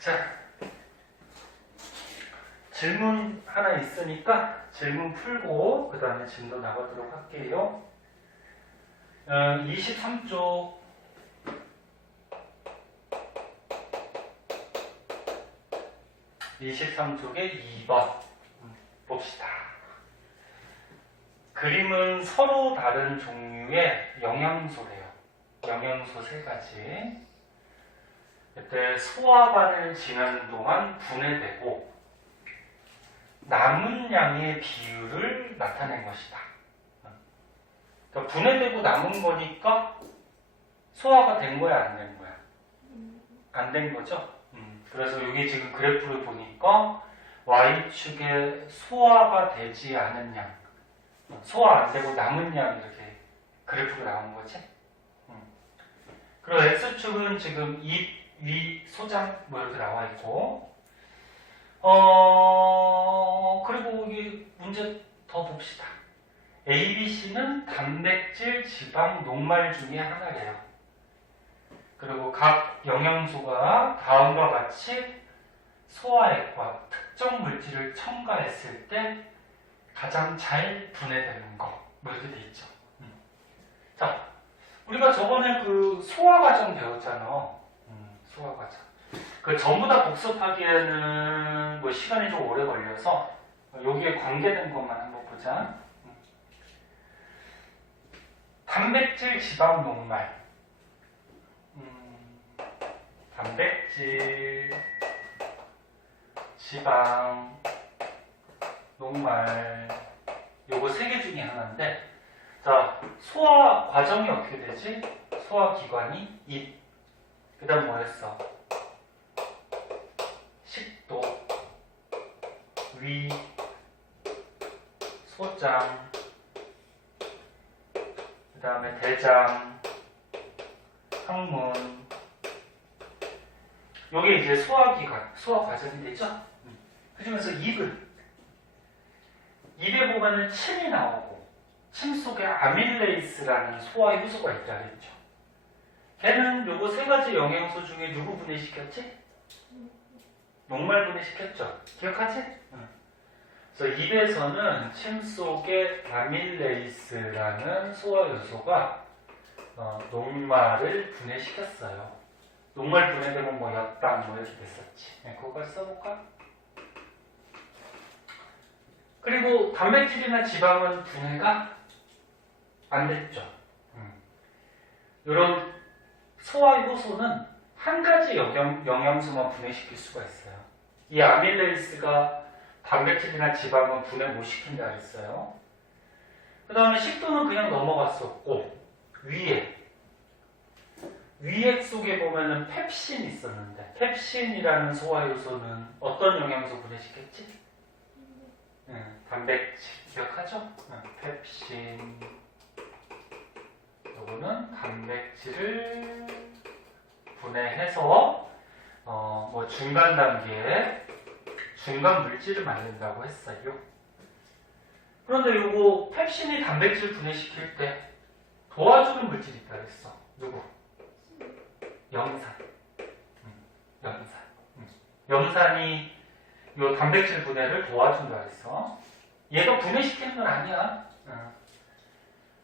자, 질문 하나 있으니까 질문 풀고 그 다음에 진도 나가도록 할게요. 23쪽 23쪽에 2번 봅시다. 그림은 서로 다른 종류의 영양소래요. 영양소 3가지. 그때 소화관을 지나는 동안 분해되고 남은 양의 비율을 나타낸 것이다. 그러니까 분해되고 남은 거니까 소화가 된 거야, 안 된 거야? 안 된 거죠? 그래서 여기 지금 그래프를 보니까 Y축에 소화가 되지 않은 양, 소화 안 되고 남은 양 이렇게 그래프가 나온 거지? 그리고 X축은 지금 입, 위, 소장 뭐 이렇게 나와 있고, 그리고 여기 문제 더 봅시다. A, B, C는 단백질, 지방, 녹말 중에 하나래요. 그리고 각 영양소가 다음과 같이 소화액과 특정 물질을 첨가했을 때 가장 잘 분해되는 거, 뭐 이렇게 돼 있죠. 자, 우리가 저번에 그 소화 과정 배웠잖아. 소화 과정. 그 전부 다 복습하기에는 뭐 시간이 좀 오래 걸려서 여기에 관계된 것만 한번 보자. 단백질, 지방, 녹말. 단백질, 지방, 녹말. 요거 3개 중에 하나인데, 자, 소화 과정이 어떻게 되지? 소화 기관이 입. 그 다음 뭐였어? 식도, 위, 소장, 그 다음에 대장, 항문. 요게 이제 소화기관, 소화 과정이 되죠? 그 중에서 입에 보면은 침이 나오고, 침 속에 아밀레이스라는 소화 효소가 있다 그랬죠. 걔는 요거 3가지 영양소 중에 누구 분해시켰지? 녹말 분해시켰죠. 기억하지? 그래서 입에서는 침 속에 아밀레이스라는 소화 요소가 녹말을 분해시켰어요. 녹말 분해되면 뭐 엿당 뭐 이렇게 됐었지. 그거 써볼까? 그리고 단백질이나 지방은 분해가 안 됐죠. 이런 소화 효소는 한 가지 영양소만 분해시킬 수가 있어요. 이 아밀레이스가 단백질이나 지방은 분해 못 시킨다 그랬어요. 그 다음에 식도는 그냥 넘어갔었고, 위액 속에 보면은 펩신 있었는데, 펩신이라는 소화 요소는 어떤 영양소 분해시켰지? 단백질. 기억하죠? 펩신. 요거는 단백질을 분해해서 뭐 중간 단계에 중간 물질을 만든다고 했어요. 그런데 요거 펩신이 단백질 분해시킬 때 도와주는 물질이 있다 그랬어. 누구? 염산. 염산이 요 단백질 분해를 도와준다 그랬어. 얘가 분해시키는 건 아니야.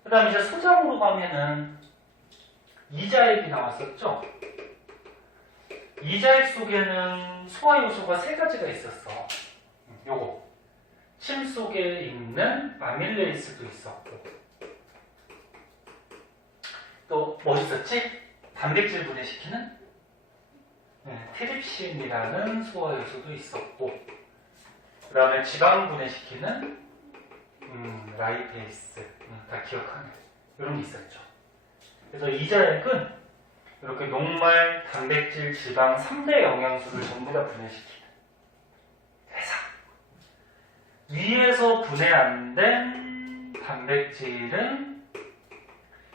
그 다음에 이제 소장으로 가면은 이자액이 나왔었죠? 이자액 속에는 소화 요소가 3가지가 있었어. 요거. 침 속에 있는 아밀레이스도 있었고. 또 뭐 있었지? 단백질 분해시키는 트립신이라는 소화 요소도 있었고. 그 다음에 지방 분해시키는 라이페이스. 다 기억하네. 이런 게 있었죠. 그래서 이자액은 이렇게 녹말, 단백질, 지방 3대 영양소를 전부 다 분해시키는 회사. 위에서 분해 안 된 단백질은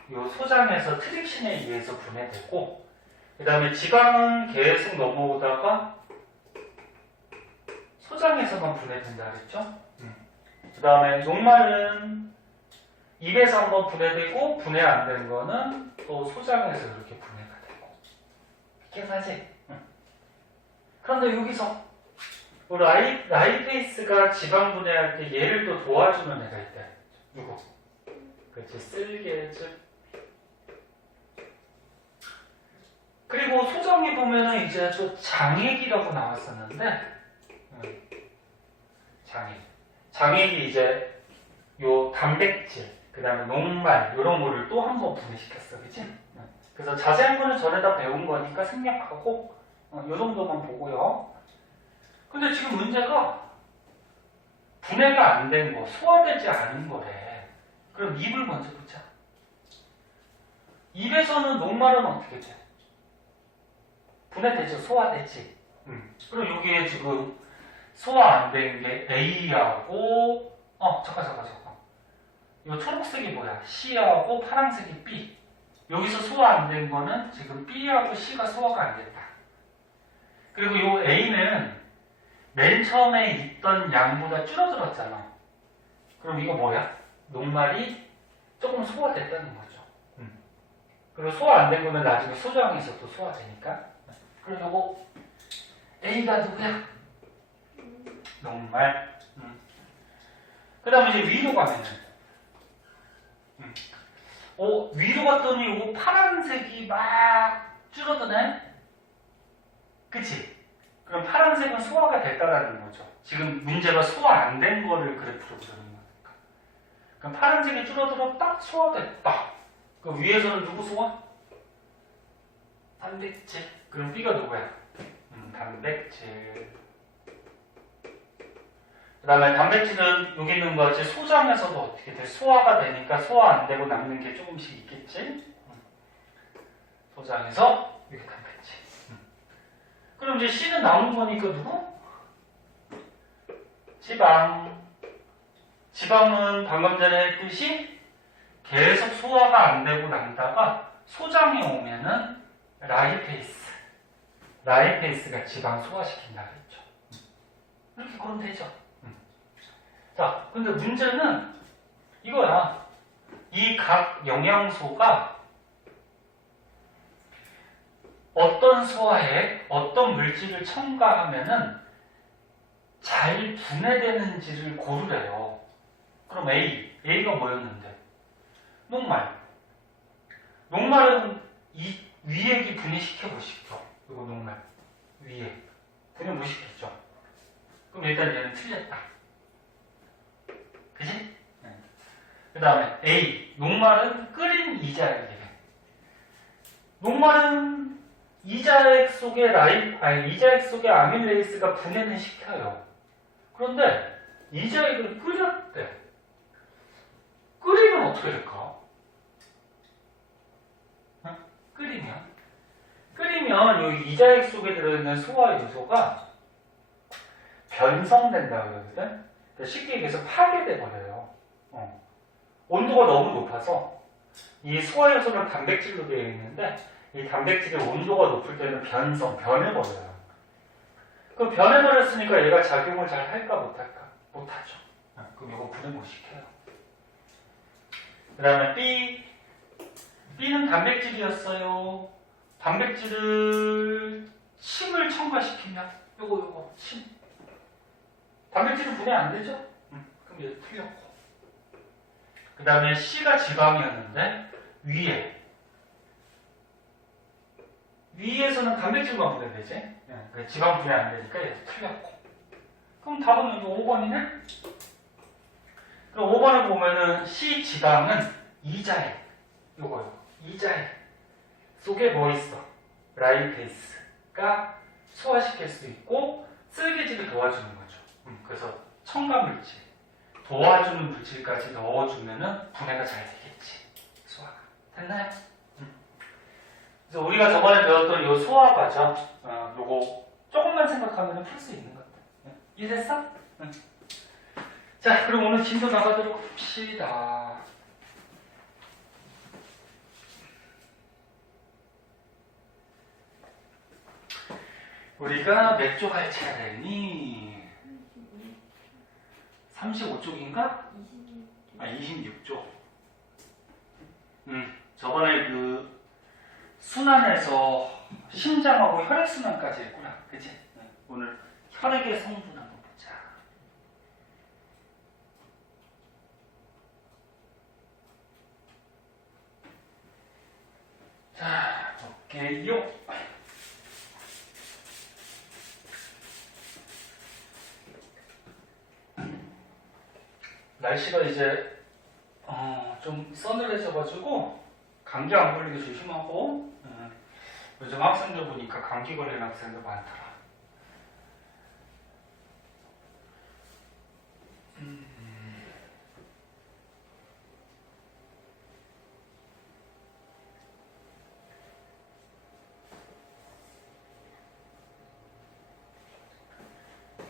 이 소장에서 트립신에 의해서 분해되고, 그 다음에 지방은 계속 넘어오다가 소장에서만 분해된다 그랬죠? 그 다음에 녹말은 입에서 한번 분해되고, 분해 안 된 거는 또 소장에서 이렇게 분해가 되고. 기억하지? 그런데 여기서 라이페이스가 지방 분해할 때 얘를 또 도와주는 애가 있대. 누구? 그렇지, 쓸개즙. 그리고 소정이 보면은 이제 또 장액이라고 나왔었는데, 장액이 이제 요 단백질, 그 다음에 녹말, 이런 거를 또 한 번 분해시켰어, 그치? 그래서 자세한 거는 전에다 배운 거니까 생략하고, 요 정도만 보고요. 근데 지금 문제가 분해가 안 된 거, 소화되지 않은 거래. 그럼 입을 먼저 보자. 입에서는 녹말은 어떻게 돼? 분해되죠? 소화되지? 그럼 여기에 지금 소화 안 된 게 A하고, 잠깐. 이 초록색이 뭐야? C하고 파란색이 B. 여기서 소화 안 된 거는 지금 B하고 C가 소화가 안 됐다. 그리고 이 A는 맨 처음에 있던 양보다 줄어들었잖아. 그럼 이거 뭐야? 녹말이 조금 소화됐다는 거죠. 그리고 소화 안 된 거는 나중에 소저항에서 또 소화되니까. 그럼 요거 A가 누구야? 녹말. 그 다음에 이제 위로 가면은 위로 갔더니 요거 파란색이 막 줄어드네? 그치? 그럼 파란색은 소화가 됐다라는 거죠. 지금 문제가 소화 안 된 거를 그래프로 그리는 거니까. 그럼 파란색이 줄어들었다? 소화됐다. 그 위에서는 누구 소화? 단백질. 그럼 B가 누구야? 단백질. 그 다음에 단백질은 여기 있는 거 같이 소장에서도 어떻게 돼? 소화가 되니까 소화 안 되고 남는 게 조금씩 있겠지? 소장에서 이게 단백질. 그럼 이제 C는 나오는 거니까 누구? 지방. 지방은 방금 전에 했듯이 계속 소화가 안 되고 남다가 소장이 오면은 라이페이스가 지방 소화시킨다 그랬죠. 이렇게 그러면 되죠. 자, 근데 문제는 이거야. 이 각 영양소가 어떤 소화에 어떤 물질을 첨가하면은 잘 분해되는지를 고르래요. 그럼 A가 뭐였는데? 녹말. 녹말은 이 위액이 분해시켜 보시죠. 이거 녹말. 위액. 분해 못 시켰죠. 그럼 일단 얘는 틀렸다. 그지? 네. 그 다음에 A. 녹말은 끓인 이자액이래. 녹말은 이자액 속에 이자액 속에 아밀레이스가 분해는 시켜요. 그런데 이자액을 끓였대. 끓이면 어떻게 될까? 끓이면 여기 이자액 속에 들어있는 소화 요소가 변성된다 그러거든. 쉽게 얘기해서 파괴돼 버려요. 온도가 너무 높아서 이 소화 요소는 단백질로 되어 있는데 이 단백질의 온도가 높을 때는 변해버려요. 그럼 변해버렸으니까 얘가 작용을 잘 할까 못할까? 못하죠. 그럼 이거 분해 못 시켜요. 그 다음에 B는 단백질이었어요. 단백질을 침을 첨가시키면 요거 침. 단백질은 분해 안 되죠? 그럼 얘 틀렸고. 그 다음에 C가 지방이었는데 위에서는 단백질만 분해되지? 지방 분해 안 되니까 얘도 틀렸고. 그럼 답은 여기 5번이네? 그럼 5번을 보면은 C 지방은 이자액. 요거요. 이자액. 속에 뭐 있어? 라이페이스가 소화시킬 수 있고 쓸개질을 도와주는 거죠. 그래서 첨가물질, 도와주는 물질까지 넣어주면은 분해가 잘 되겠지. 소화가. 됐나요? 그래서 우리가 저번에 배웠던 요 소화 과정, 요거 조금만 생각하면 풀 수 있는 것들. 이해됐어? 자, 그럼 오늘 진도 나가도록 합시다. 우리가 몇 쪽 할 차례니? 35쪽인가? 26쪽. 저번에 그 순환에서 심장하고 혈액순환까지 했구나. 그치? 오늘 혈액의 성분 한번 보자. 자, 볼게요. 날씨가 이제 좀 서늘해져가지고 감기 안 걸리게 조심하고 요즘 학생들 보니까 감기 걸리는 학생들 많더라.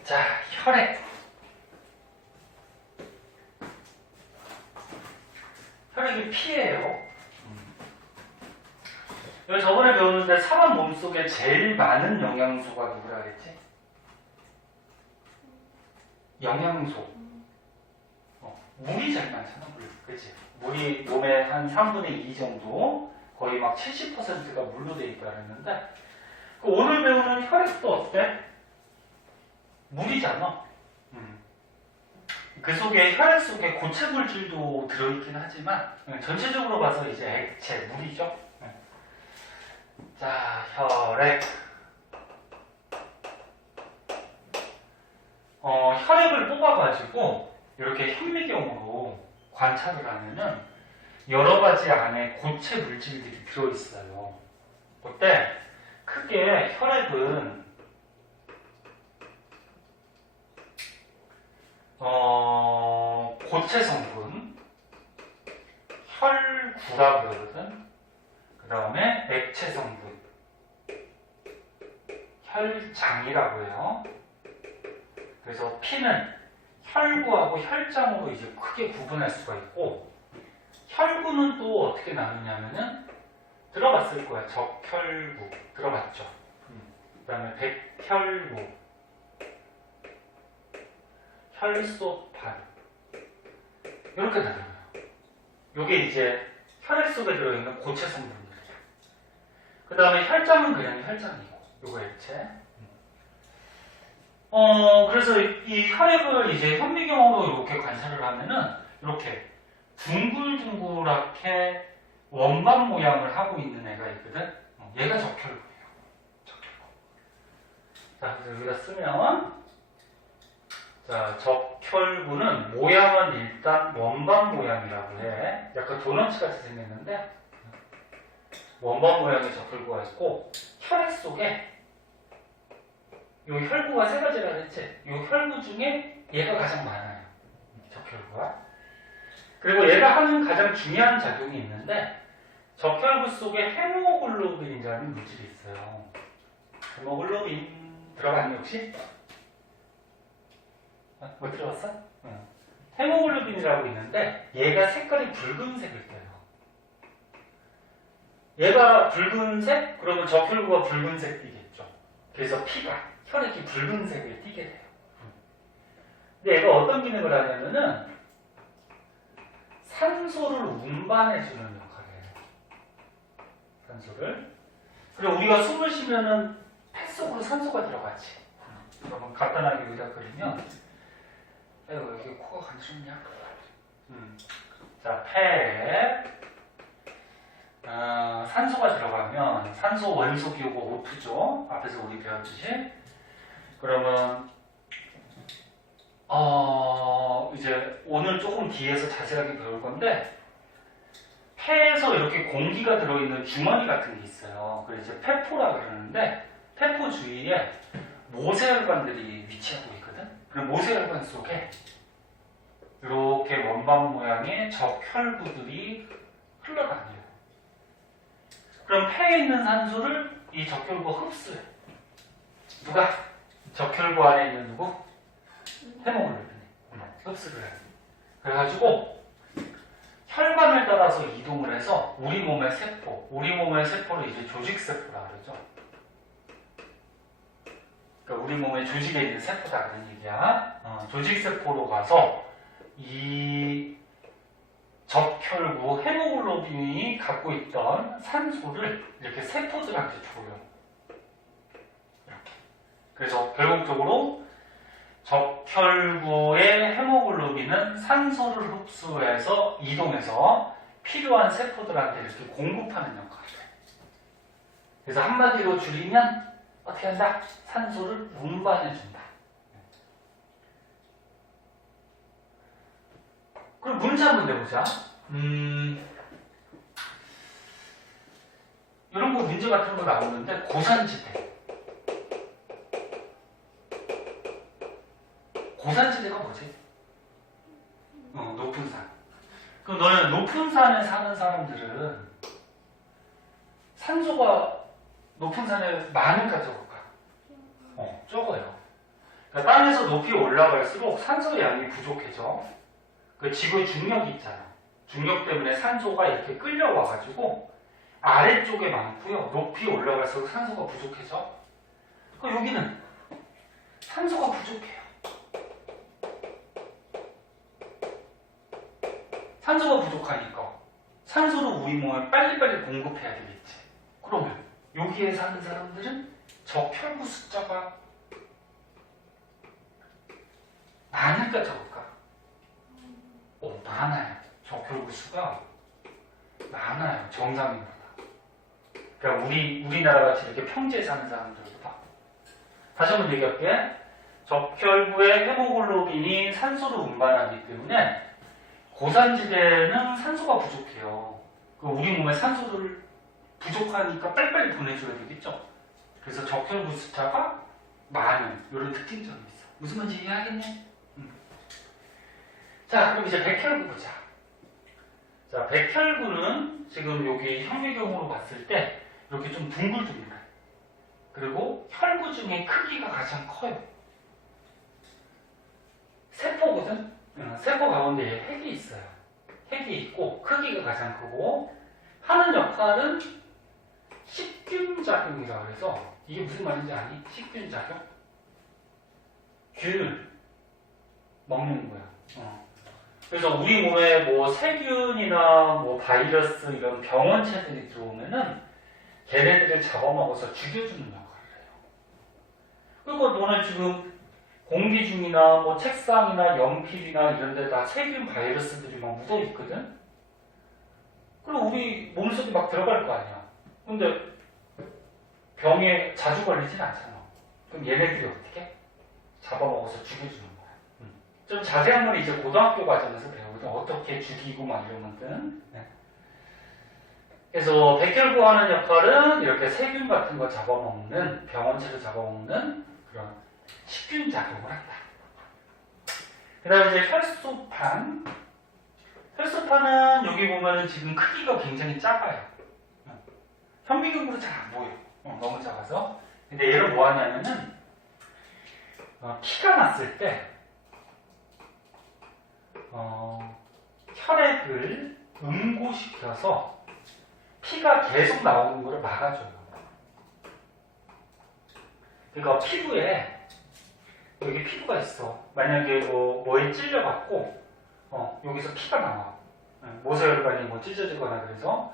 자, 혈액. 혈액이 피예요. 여기 저번에 배웠는데 사람 몸속에 제일 많은 영양소가 누구라 그랬지? 영양소. 물이 제일 많잖아, 물. 그치? 물이 몸의 한 3분의 2 정도, 거의 막 70%가 물로 돼 있다 그랬는데, 오늘 배우는 혈액도 어때? 물이잖아. 그 속에, 혈액 속에 고체 물질도 들어있긴 하지만, 전체적으로 봐서 이제 액체, 물이죠. 자, 혈액. 혈액을 뽑아가지고 이렇게 현미경으로 관찰을 하면은 여러 가지 안에 고체 물질들이 들어있어요. 그때 크게 혈액은 고체 성분, 혈구라 그러거든. 그 다음에 액체 성분, 혈장이라고 해요. 그래서 피는 혈구하고 혈장으로 이제 크게 구분할 수가 있고, 혈구는 또 어떻게 나누냐면은 들어봤을 거야. 적혈구 들어봤죠. 그 다음에 백혈구, 혈소판 이렇게 나눠요. 요게 이제 혈액 속에 들어있는 고체 성분들이야. 그 다음에 혈장은 그냥 혈장이고, 요거 액체. 그래서 이 혈액을 이제 현미경으로 이렇게 관찰을 하면은 이렇게 둥글둥글하게 원반 모양을 하고 있는 애가 있거든. 얘가 적혈구예요. 적혈구. 자, 그래서 여기다 쓰면, 자, 적혈구는 모양은 일단 원반 모양이라고 해. 약간 도넛 같이 생겼는데 원반 모양의 적혈구가 있고, 혈액 속에 요 혈구가 세 가지라 했지. 요 혈구 중에 얘가 가장 많아요. 적혈구가. 그리고 얘가 하는 가장 중요한 작용이 있는데, 적혈구 속에 헤모글로빈이라는 물질이 있어요. 헤모글로빈 들어봤니 혹시? 못 들어봤어? 응. 헤모글로빈이라고 있는데 얘가 색깔이 붉은색을 떼요. 얘가 붉은색? 그러면 적혈구가 붉은색 띠겠죠. 그래서 피가, 혈액이 붉은색을 띠게 돼요. 근데 얘가 어떤 기능을 하냐면은 산소를 운반해주는 역할을 해요. 산소를. 그리고 우리가 숨을 쉬면은 폐 속으로 산소가 들어가지. 그러면 간단하게 여기다 그리면, 아이고, 여기 코가 간지럽냐? 자, 폐에 산소가 들어가면 산소 원소 기호가 O2죠. 앞에서 우리 배웠듯이. 그러면 이제 오늘 조금 뒤에서 자세하게 배울 건데, 폐에서 이렇게 공기가 들어있는 주머니 같은 게 있어요. 그래서 이제 폐포라 그러는데, 폐포 주위에 모세혈관들이 위치하고 있거든. 그럼 모세혈관 속에 이렇게 원반 모양의 적혈구들이 흘러다녀요. 그럼 폐에 있는 산소를 이 적혈구가 흡수해. 누가? 적혈구 안에 있는 누구? 헤모글로빈이 흡수를 해요. 그래가지고 혈관을 따라서 이동을 해서 우리 몸의 세포를 이제 조직세포라 그러죠. 그러니까 우리 몸의 조직에 있는 세포다 그런 얘기야. 조직세포로 가서 이 적혈구 헤모글로빈이 갖고 있던 산소를 이렇게 세포들한테 줘요. 이렇게. 그래서 결국적으로 적혈구의 헤모글로빈은 산소를 흡수해서 이동해서 필요한 세포들한테 이렇게 공급하는 역할을 해요. 그래서 한마디로 줄이면 어떻게 한다? 산소를 운반해준다. 그럼 문제 한번 내보자. 이런 거 문제 같은 거 나오는데 고산지대. 고산지대가 뭐지? 높은 산. 그럼 너는 높은 산에 사는 사람들은 산소가 높은 산에 많을까 적을까? 적어요. 그러니까 땅에서 높이 올라갈수록 산소 양이 부족해져. 그 지구의 중력이 있잖아. 중력 때문에 산소가 이렇게 끌려와가지고 아래쪽에 많고요. 높이 올라갈수록 산소가 부족해져. 그럼 여기는 산소가 부족해요. 산소가 부족하니까 산소를 우리 몸에 빨리빨리 공급해야 되겠지. 그러면 여기에 사는 사람들은 적혈구 숫자가 많을까 적을까? 많아요. 적혈구 수가 많아요. 정상인보다. 그러니까 우리나라 같이 이렇게 평지에 사는 사람들보다. 다시 한번 얘기할게. 적혈구의 헤모글로빈이 산소를 운반하기 때문에 고산지대는 산소가 부족해요. 우리 몸에 산소를 부족하니까 빨리빨리 보내줘야 되겠죠. 그래서 적혈구 숫자가 많은 이런 특징점이 있어. 무슨 말인지 이해하겠니? 자, 그럼 이제 백혈구 보자. 자, 백혈구는 지금 여기 현미경으로 봤을 때 이렇게 좀 둥글둥글해. 그리고 혈구 중에 크기가 가장 커요. 세포거든? 세포 가운데에 핵이 있어요. 핵이 있고 크기가 가장 크고 하는 역할은 식균작용이라고 해서 이게 무슨 말인지 아니? 식균작용? 균을 먹는 거야. 그래서 우리 몸에 뭐 세균이나 뭐 바이러스 이런 병원체들이 들어오면은 걔네들을 잡아먹어서 죽여주는 역할을 해요. 그리고 너는 지금 공기 중이나 뭐 책상이나 연필이나 이런 데다 세균 바이러스들이 막 묻어 있거든? 그럼 우리 몸속에 막 들어갈 거 아니야. 근데 병에 자주 걸리진 않잖아. 그럼 얘네들이 어떻게? 잡아먹어서 죽여주는 거야. 좀 자세한 건 이제 고등학교 과정에서 배우거든. 어떻게 죽이고 막 이런 것들은. 네. 그래서 백혈구 하는 역할은 이렇게 세균 같은 거 잡아먹는, 병원체를 잡아먹는 그런 식균 작용을 한다. 그 다음에 이제 혈소판. 혈소판은 여기 보면은 지금 크기가 굉장히 작아요. 현미경으로 잘 안 보여. 너무 작아서. 근데 얘를 뭐 하냐면은, 피가 났을 때, 혈액을 응고시켜서 피가 계속 나오는 것을 막아줘요. 그러니까 피부에 여기 피부가 있어. 만약에 뭐에 찔려갖고 여기서 피가 나와. 모세혈관이 뭐 찢어지거나 그래서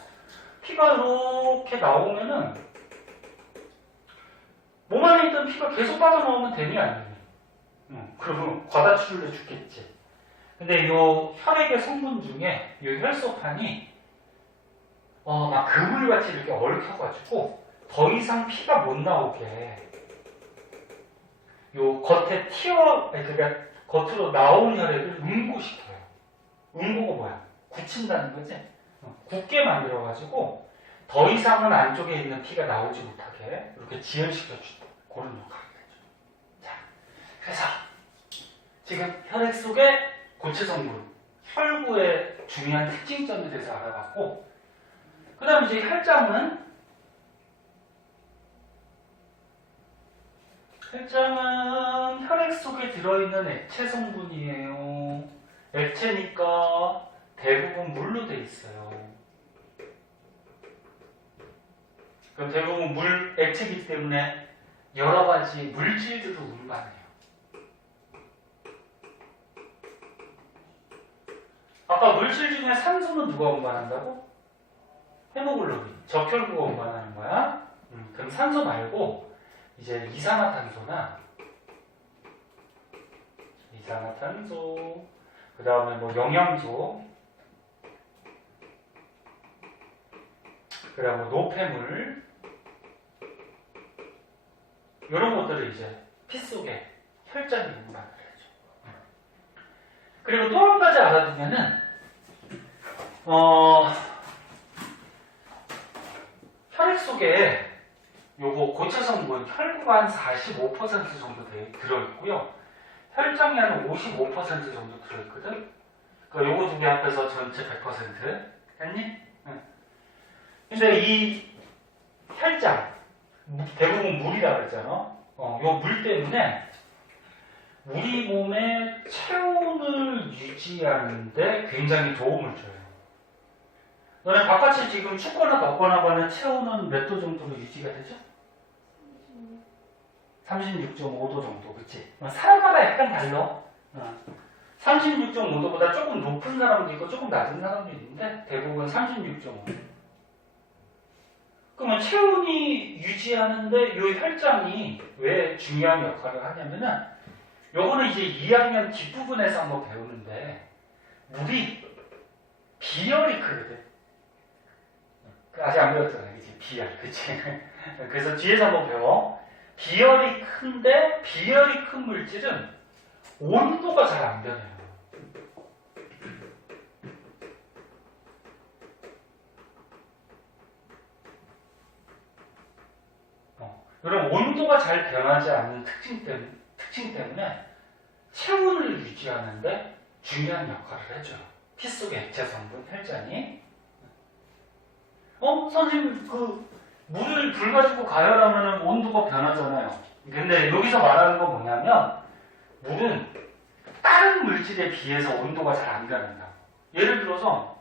피가 이렇게 나오면은 몸 안에 있던 피가 계속 빠져나오면 되니 아니니? 그러면 과다출혈로 죽겠지. 근데 이 혈액의 성분 중에 이 혈소판이 막 그물같이 이렇게 얽혀가지고 더 이상 피가 못 나오게 요 겉에 그러니까 겉으로 나오는 혈액을 응고시켜요. 응고가 뭐야? 굳힌다는 거지? 굳게 만들어가지고 더 이상은 안쪽에 있는 피가 나오지 못하게 이렇게 지연시켜준다. 그런 역할을 해줘. 자, 그래서 지금 혈액 속에 고체 성분, 혈구의 중요한 특징점에 대해서 알아봤고, 그 다음에 이제 혈장은 혈액 속에 들어있는 액체 성분이에요. 액체니까 대부분 물로 돼 있어요. 그럼 대부분 액체이기 때문에 여러 가지 물질들을 운반해요. 아까 물질 중에 산소는 누가 운반한다고? 헤모글로빈, 적혈구가 운반하는 거야. 그럼 산소 말고 이제 이산화탄소, 그 다음에 뭐 영양소, 그 다음에 노폐물, 이런 것들을 이제 피 속에 혈장이 만들어야죠. 그리고 또 한 가지 알아두면은, 혈액 속에 요거 고체 성분, 혈구가 한 45% 정도 들어있고요. 혈장이 한 55% 정도 들어있거든? 그러니까 요거 두 개 합해서 전체 100% 했니? 응. 근데 이 혈장, 대부분 물이라고 그랬잖아. 요 물 때문에 우리 몸의 체온을 유지하는데 굉장히 도움을 줘요. 너네 바깥에 지금 춥거나 덥거나 하는 체온은 몇 도 정도로 유지가 되죠? 36.5도 정도, 그치? 사람마다 약간 달라. 36.5도보다 조금 높은 사람도 있고 조금 낮은 사람도 있는데 대부분 36.5도. 그러면 체온이 유지하는데 이 혈장이 왜 중요한 역할을 하냐면은 요거는 이제 2학년 뒷부분에서 한번 배우는데 물이 비열이 크거든. 아직 안 배웠잖아, 그치? 비열, 그치? 그래서 뒤에서 한번 배워. 비열이 큰데 비열이 큰 물질은 온도가 잘 안 변해요. 그럼 온도가 잘 변하지 않는 특징 때문에 체온을 유지하는데 중요한 역할을 해줘요. 피 속의 액체 성분 혈장이. 선생님, 물을 불 가지고 가열하면 온도가 변하잖아요. 근데 여기서 말하는 건 뭐냐면 물은 다른 물질에 비해서 온도가 잘 안 변한다. 예를 들어서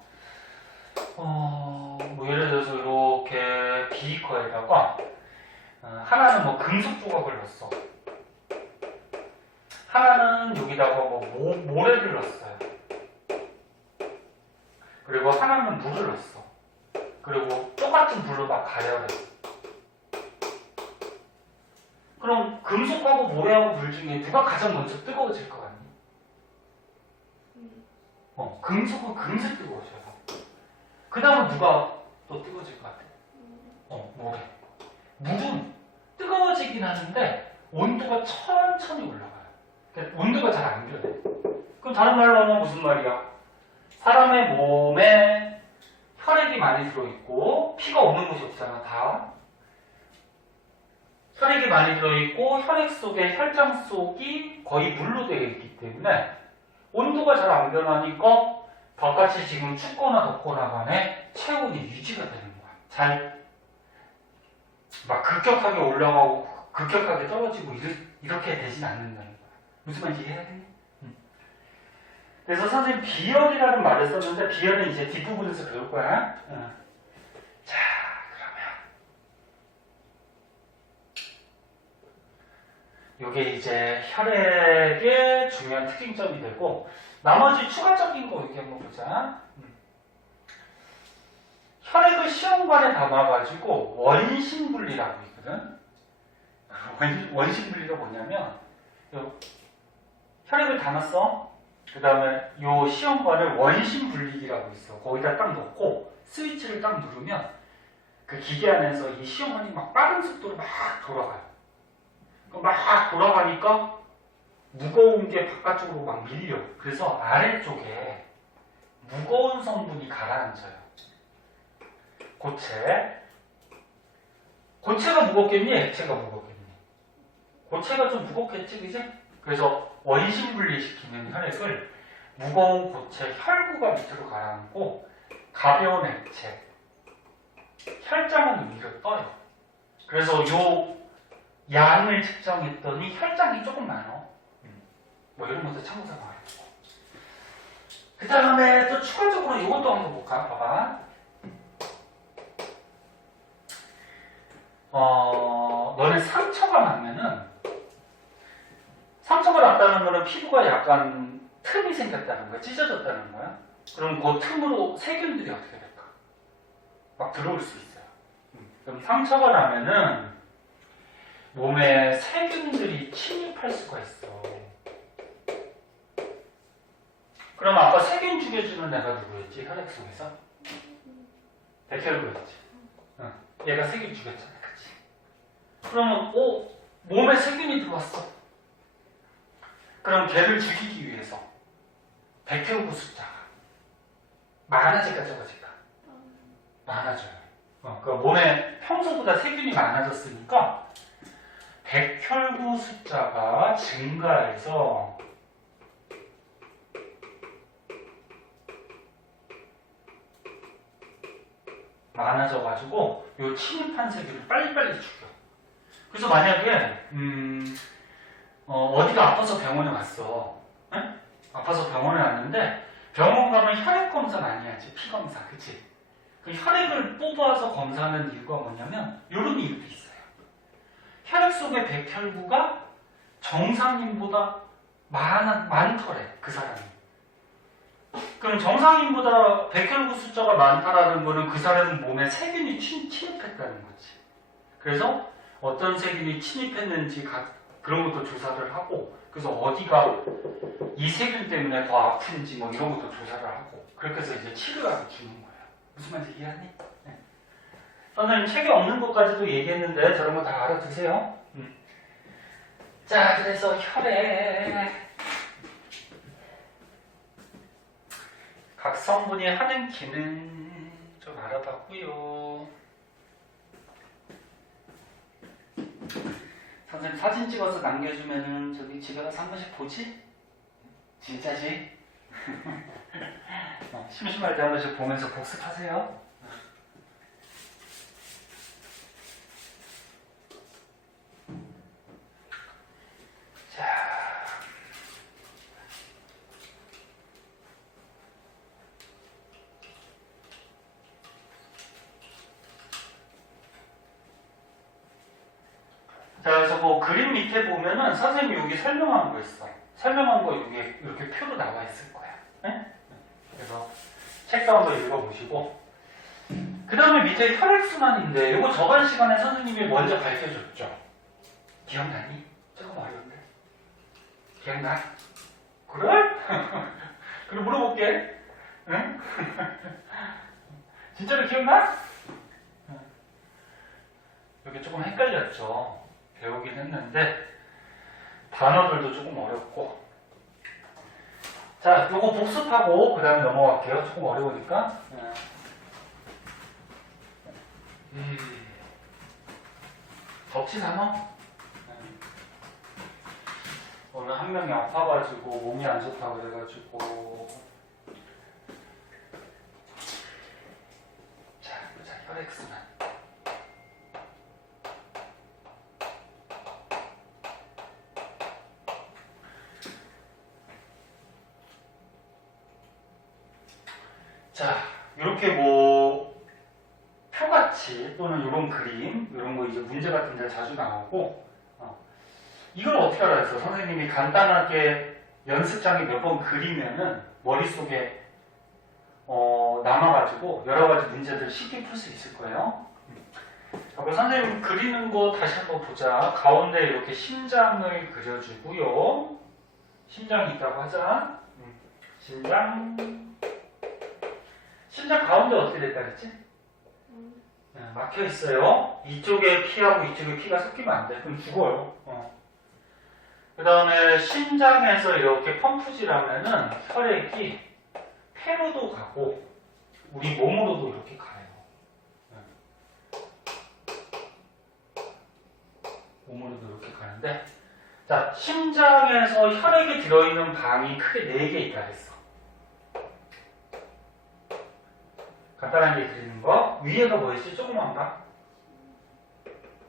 예를 들어서 이렇게 비커에다가 하나는 뭐 금속 조각을 넣었어. 하나는 여기다가 뭐 모래를 넣었어요. 그리고 하나는 물을 넣었어. 그리고 똑같은 불로 막 가열해. 그럼 금속하고 모래하고 물 중에 누가 가장 먼저 뜨거워질 것 같니? 금속은 금세 뜨거워져요. 그 다음은 누가 또 뜨거워질 것 같아? 모래. 물은 뜨거워지긴 하는데 온도가 천천히 올라가요. 그러니까 온도가 잘 안 변해. 그럼 다른 말로 하면 무슨 말이야? 사람의 몸에 혈액이 많이 들어있고 피가 없는 곳이 없잖아, 다. 혈액이 많이 들어있고 혈액 속에 혈장 속이 거의 물로 되어 있기 때문에 온도가 잘 안 변하니까 바깥이 지금 춥거나 덥거나 간에 체온이 유지가 되는 거야. 잘 막 급격하게 올라가고 급격하게 떨어지고 이렇게 되진 않는다는 거야. 무슨 말인지 이해하겠니? 그래서 선생님 비열이라는 말을 썼는데 비열은 이제 뒷부분에서 배울 거야. 자, 그러면 이게 이제 혈액의 중요한 특징점이 되고 나머지 추가적인 거 이렇게 한번 보자. 혈액을 시험관에 담아가지고 원심분리라고 있거든. 원심분리가 뭐냐면 혈액을 담았어. 그 다음에 이 시험관을 원심분리기라고 있어. 거기다 딱 넣고 스위치를 딱 누르면 그 기계 안에서 이 시험관이 막 빠른 속도로 막 돌아가요. 막 돌아가니까 무거운 게 바깥쪽으로 막 밀려. 그래서 아래쪽에 무거운 성분이 가라앉아요. 고체가 무겁겠니? 액체가 무겁겠니? 고체가 좀 무겁겠지, 그지? 그래서 원심분리시키는 혈액을 무거운 고체 혈구가 밑으로 가라앉고 가벼운 액체 혈장은 위로 떠요. 그래서 요 양을 측정했더니 혈장이 조금 많아. 뭐 이런 것도 참고서 봐요. 그 다음에 또 추가적으로 이것도 한번 볼까? 봐봐. 너네 상처가 났다는 거는 피부가 약간 틈이 생겼다는 거야. 찢어졌다는 거야. 그럼 그 틈으로 세균들이 어떻게 될까? 막 들어올 수 있어요. 그럼 상처가 나면은 몸에 세균들이 침입할 수가 있어. 그럼 아까 세균 죽여주는 애가 누구였지? 혈액 속에서? 백혈구였지. 얘가 세균 죽였잖아, 그치? 그러면 몸에 세균이 들어왔어. 그럼 걔를 죽이기 위해서 백혈구 숫자가 많아질까 적어질까? 많아져요. 그러니까 몸에 평소보다 세균이 많아졌으니까 백혈구 숫자가 증가해서 많아져가지고 요 침입한 세균을 빨리빨리 죽여. 그래서 만약에 어디가 아파서 병원에 왔어. 응? 아파서 병원에 왔는데 병원 가면 혈액 검사 많이 하지. 피 검사, 그치? 그 혈액을 뽑아서 검사하는 이유가 뭐냐면 이런 이유도 있어요. 혈액 속의 백혈구가 정상인보다 많더래, 그 사람이. 그럼 정상인보다 백혈구 숫자가 많다라는 거는 그 사람 몸에 세균이 침입했다는 거지. 그래서 어떤 세균이 침입했는지 그런 것도 조사를 하고, 그래서 어디가 이 세균 때문에 더 아픈지 뭐 이런 것도 조사를 하고, 그렇게 해서 이제 치료약을 주는 거예요. 무슨 말인지 이해하니? 네. 선생님 책에 없는 것까지도 얘기했는데 저런 거 다 알아두세요. 자, 그래서 혈액 각 성분이 하는 기능 좀 알아봤고요. 선생님 사진 찍어서 남겨주면은 저기 집에 가서 한 번씩 보지? 진짜지? 심심할 때 한 번씩 보면서 복습하세요. 자, 그래서 뭐 그림 밑에 보면은 선생님이 여기 설명한 거 있어. 설명한 거 여기 이렇게 표로 나와 있을 거야. 네? 그래서 책도 한번 읽어보시고. 그 다음에 밑에 혈액순환인데 이거 저번 시간에 선생님이 먼저 가르쳐줬죠. 기억나니? 조금 어려운데. 기억나? 그래? 그럼 물어볼게. 응? 진짜로 기억나? 여기 조금 헷갈렸죠. 배우긴 했는데 단어들도 조금 어렵고. 자, 요거 복습하고 그 다음에 넘어갈게요. 조금 어려우니까. 덥진 않아? 오늘 한 명이 아파가지고 몸이 안 좋다고 그래가지고. 자, 혈액순환. 자, 이렇게 뭐 표같이 또는 이런 그림, 이런 거 이제 문제 같은 데 자주 나오고, 이걸 어떻게 알아요? 선생님이 간단하게 연습장에 몇 번 그리면은 머릿속에 남아가지고 여러 가지 문제들 쉽게 풀 수 있을 거예요. 그리고 선생님 그리는 거 다시 한번 보자. 가운데 이렇게 심장을 그려주고요. 심장이 있다고 하자. 심장 가운데 어떻게 될까 했지? 막혀 있어요. 이쪽에 피하고 이쪽에 피가 섞이면 안 돼. 그럼 죽어요. 그 다음에 심장에서 이렇게 펌프질 하면은 혈액이 폐로도 가고 우리 몸으로도 이렇게 가요. 몸으로도 이렇게 가는데, 자, 심장에서 혈액이 들어있는 방이 크게 4개 있다 그랬어. 간단하게 드리는 거. 위에가 뭐였지? 조그만 방?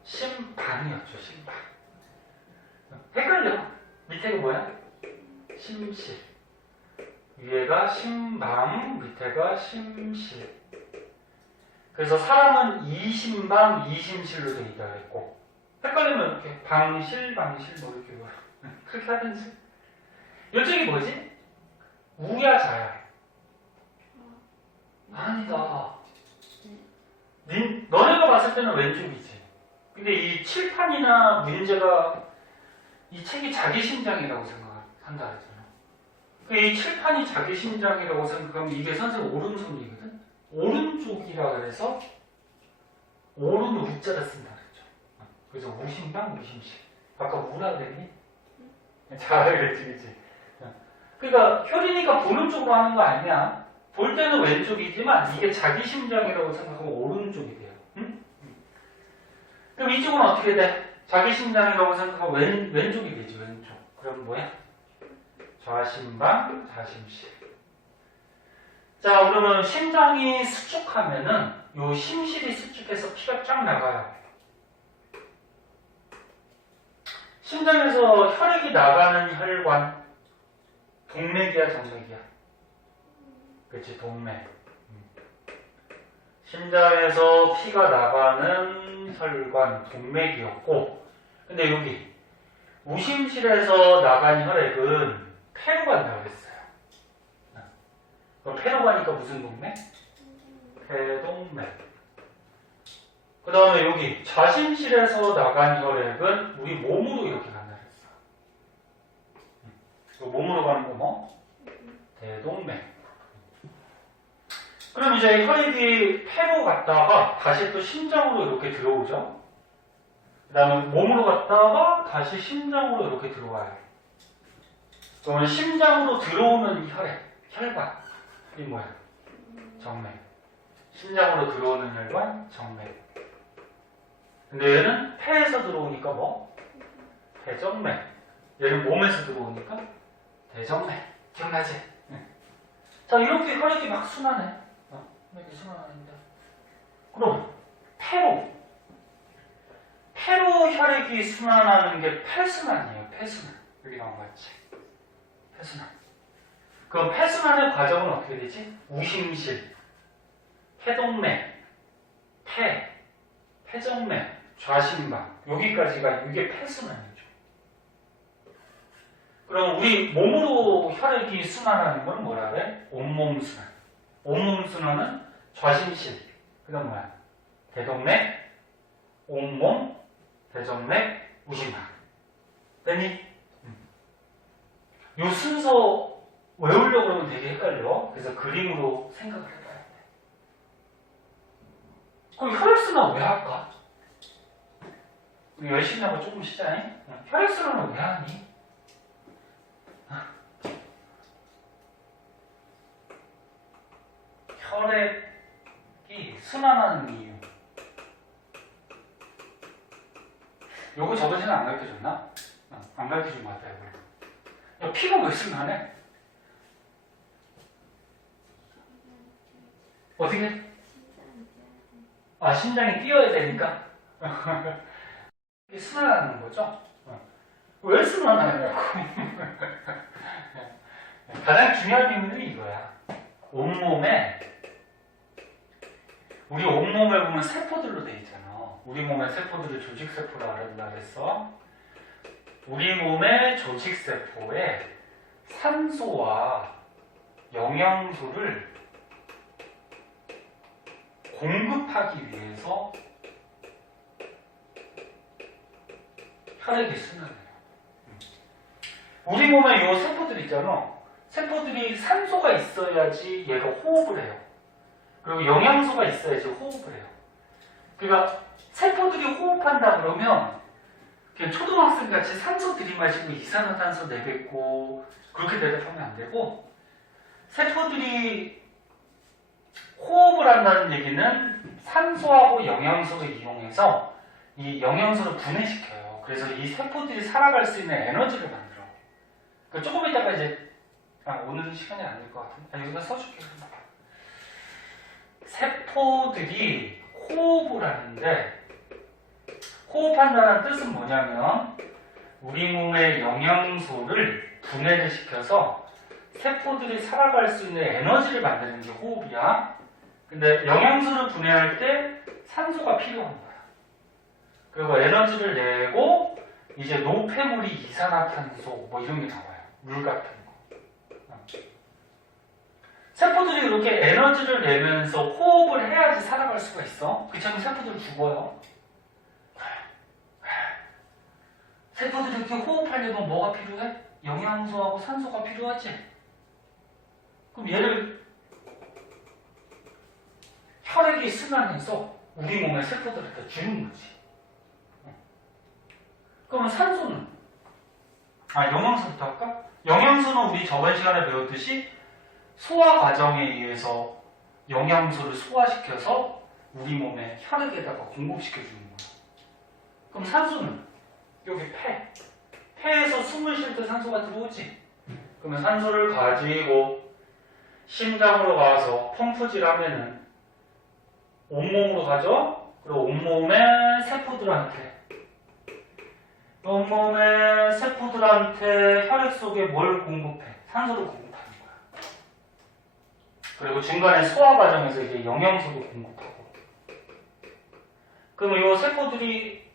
심방이었죠, 심방. 헷갈려. 밑에가 뭐야? 심실. 위에가 심방, 밑에가 심실. 그래서 사람은 이심방, 이심실로 되어 있다 그랬고, 헷갈리면 이렇게 방실, 방실 뭐 이렇게 뭐 그렇게 하든지. 이쪽이 뭐지? 우야 자야. 아니다. 너네가 봤을 때는 왼쪽이지. 근데 이 칠판이나 문제가 이 책이 자기 심장이라고 생각한다 그랬잖아. 이 칠판이 자기 심장이라고 생각하면 이게 선생님 오른손이거든. 오른쪽이라 그래서 오른 우자를 쓴다 그랬죠. 그래서 우심방 우심실. 아까 우라 그랬니? 잘 그랬지, 그치? 그러니까 효린이가 보는 쪽으로 하는 거 아니야. 볼 때는 왼쪽이지만 이게 자기 심장이라고 생각하면 오른쪽이 돼요. 응? 그럼 이쪽은 어떻게 돼? 자기 심장이라고 생각하면 왼쪽이 되지, 왼쪽. 그럼 뭐야? 좌심방, 좌심실. 자, 그러면 심장이 수축하면은 요 심실이 수축해서 피가 쫙 나가요. 심장에서 혈액이 나가는 혈관, 동맥이야, 정맥이야? 그치, 동맥. 심장에서 피가 나가는 혈관, 동맥이었고, 근데 여기 우심실에서 나간 혈액은 폐로 간다고 그랬어요. 그럼 폐로 가니까 무슨 동맥? 폐동맥. 그 다음에 여기 좌심실에서 나간 혈액은 우리 몸으로 이렇게 간다 그랬어. 몸으로 가는 거 뭐? 대동맥. 그럼 이제 혈액이 폐로 갔다가 다시 또 심장으로 이렇게 들어오죠. 그 다음에 몸으로 갔다가 다시 심장으로 이렇게 들어와요. 그러면 심장으로 들어오는 혈액, 혈관. 이 뭐야? 정맥. 심장으로 들어오는 혈관, 정맥. 근데 얘는 폐에서 들어오니까 뭐? 대정맥. 얘는 몸에서 들어오니까 대정맥. 기억나지? 자, 이렇게 혈액이 막 순환해. 이렇게 순환하는데. 그럼 폐로 혈액이 순환하는 게 폐순환이에요. 폐순환. 여기 나온 거 있지? 폐순환. 그럼 폐순환의 과정은 어떻게 되지? 우심실, 폐동맥, 폐정맥, 좌심방. 여기까지가 이게 폐순환이죠. 그럼 우리 몸으로 혈액이 순환하는 건 뭐라 그래? 온몸 순환. 온몸 순환은 좌심실. 그 다음 뭐야? 대동맥, 온몸, 대정맥, 우심방. 됐니? 요 순서 외우려고 그러면 되게 헷갈려. 그래서 그림으로 생각을 해봐야 돼. 그럼 혈액순환 왜 할까? 우리 열심히 하고 조금 쉬자니? 혈액순환은 왜 하니? 혈액이 순환하는 이유. 요거 저번 시간에 안 가르쳐줬나? 안 가르쳐준 것 같아요. 야, 피가 왜 순환해? 어떻게? 아, 심장이 뛰어야 되니까? 이게 순환하는 거죠? 왜 순환하냐고. 가장 중요한 이유는 이거야. 우리 온몸에 보면 세포들로 돼 있잖아. 우리 몸의 세포들을 조직세포라고 한다 그랬어. 우리 몸의 조직세포에 산소와 영양소를 공급하기 위해서 혈액이 순환해요. 우리 몸에 이 세포들 있잖아. 세포들이 산소가 있어야지 얘가 호흡을 해요. 그리고 영양소가 있어야지 호흡을 해요. 그러니까 세포들이 호흡한다 그러면 그냥 초등학생 같이 산소 들이마시고 이산화탄소 내뱉고 그렇게 대답하면 안 되고, 세포들이 호흡을 한다는 얘기는 산소하고 영양소를 이용해서 이 영양소를 분해시켜요. 그래서 이 세포들이 살아갈 수 있는 에너지를 만들어. 그러니까 조금 이따가 이제 오늘은 시간이 안 될 것 같은데 여기다 써줄게요. 세포들이 호흡을 하는데, 호흡한다는 뜻은 뭐냐면 우리 몸의 영양소를 분해를 시켜서 세포들이 살아갈 수 있는 에너지를 만드는 게 호흡이야. 근데 영양소를 분해할 때 산소가 필요한 거야. 그리고 에너지를 내고 이제 노폐물이 이산화탄소 뭐 이런 게 나와요. 물 같은 거. 세포들이 이렇게 에너지를 내면서 호흡을 해야지 살아갈 수가 있어. 그렇지 않으면 세포들 죽어요. 세포들이 이렇게 호흡하려면 뭐가 필요해? 영양소하고 산소가 필요하지. 그럼 얘를 혈액이 순환해서 우리 몸의 세포들한테 주는 거지. 그러면 산소는? 영양소부터 할까? 영양소는 우리 저번 시간에 배웠듯이 소화 과정에 의해서 영양소를 소화시켜서 우리 몸의 혈액에다가 공급시켜주는 거야. 그럼 산소는? 여기 폐. 폐에서 숨을 쉴 때 산소가 들어오지. 그러면 산소를 가지고 심장으로 가서 펌프질 하면은 온몸으로 가죠? 그리고 온몸의 세포들한테 혈액 속에 뭘 공급해? 산소를 공급하는 거야. 그리고 중간에 소화 과정에서 이제 영양소도 공급하고. 그러면 이 세포들이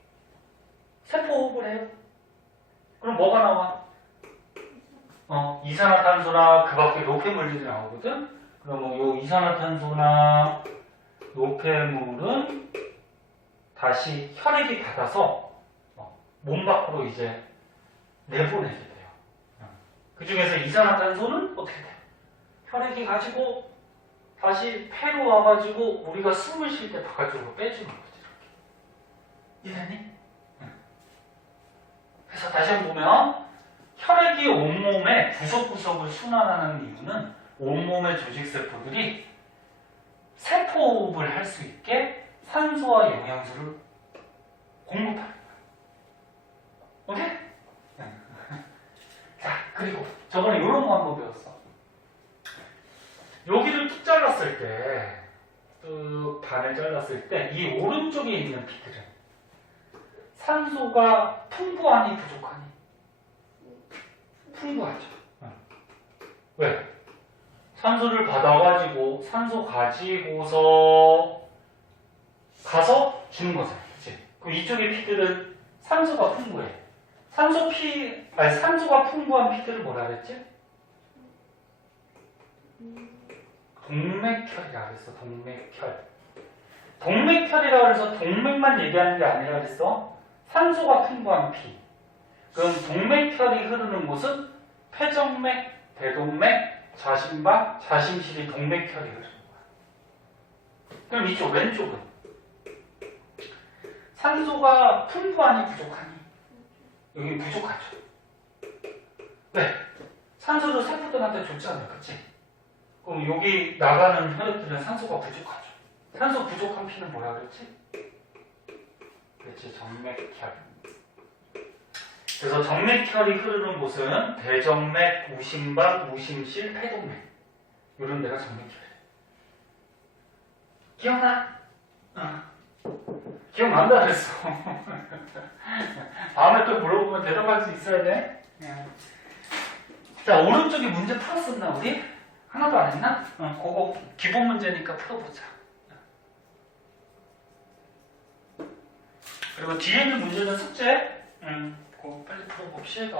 세포호흡을 해요. 그럼 뭐가 나와? 이산화탄소나 그 밖에 노폐물들이 나오거든? 그러면 이 이산화탄소나 노폐물은 다시 혈액이 받아서 몸 밖으로 이제 내보내게 돼요. 그 중에서 이산화탄소는 어떻게 돼요? 혈액이 가지고 다시 폐로 와가지고 우리가 숨을 쉴 때 바깥쪽으로 빼주는 거지. 이해되니? 그래서 다시 한번 보면 혈액이 온몸의 구석구석을 순환하는 이유는 온몸의 조직세포들이 세포호흡을 할 수 있게 산소와 영양소를 공급하는 거야. 오케이? 자, 그리고 저번에 이런 거 한번 배웠어. 여기를 뚝 잘랐을 때, 반을 잘랐을 때, 이 오른쪽에 있는 피들은 산소가 풍부하니 부족하니? 풍부하죠. 왜? 산소를 받아가지고 산소 가지고서 가서 주는 거잖아. 그치? 그럼 이쪽의 피들은 산소가 풍부해. 산소가 풍부한 피들을 뭐라 그랬지? 동맥혈이라 그랬어. 동맥혈이라 그래서 동맥만 얘기하는 게 아니라 그랬어. 산소가 풍부한 피. 그럼 동맥혈이 흐르는 곳은 폐정맥, 대동맥, 좌심박, 좌심실이 동맥혈이 흐르는 거야. 그럼 이쪽 왼쪽은 산소가 풍부하니 부족하니? 여기 부족하죠. 네. 산소를 세포들한테 줬잖아요. 그치? 그럼 여기 나가는 혈액들은 산소가 부족하죠. 산소 부족한 피는 뭐라 그랬지? 그렇지, 정맥혈. 그래서 정맥혈이 흐르는 곳은 대정맥, 우심박, 우심실, 폐동맥. 이런 데가 정맥혈이에요. 기억나? 기억난다 그랬어. 다음에 또 물어보면 대답할 수 있어야 돼. 자, 오른쪽에 문제 풀었었나 우리? 하나도 안 했나? 그거 기본 문제니까 풀어보자. 그리고 뒤에 있는 문제는 숙제. 그거 빨리 풀어봅시다.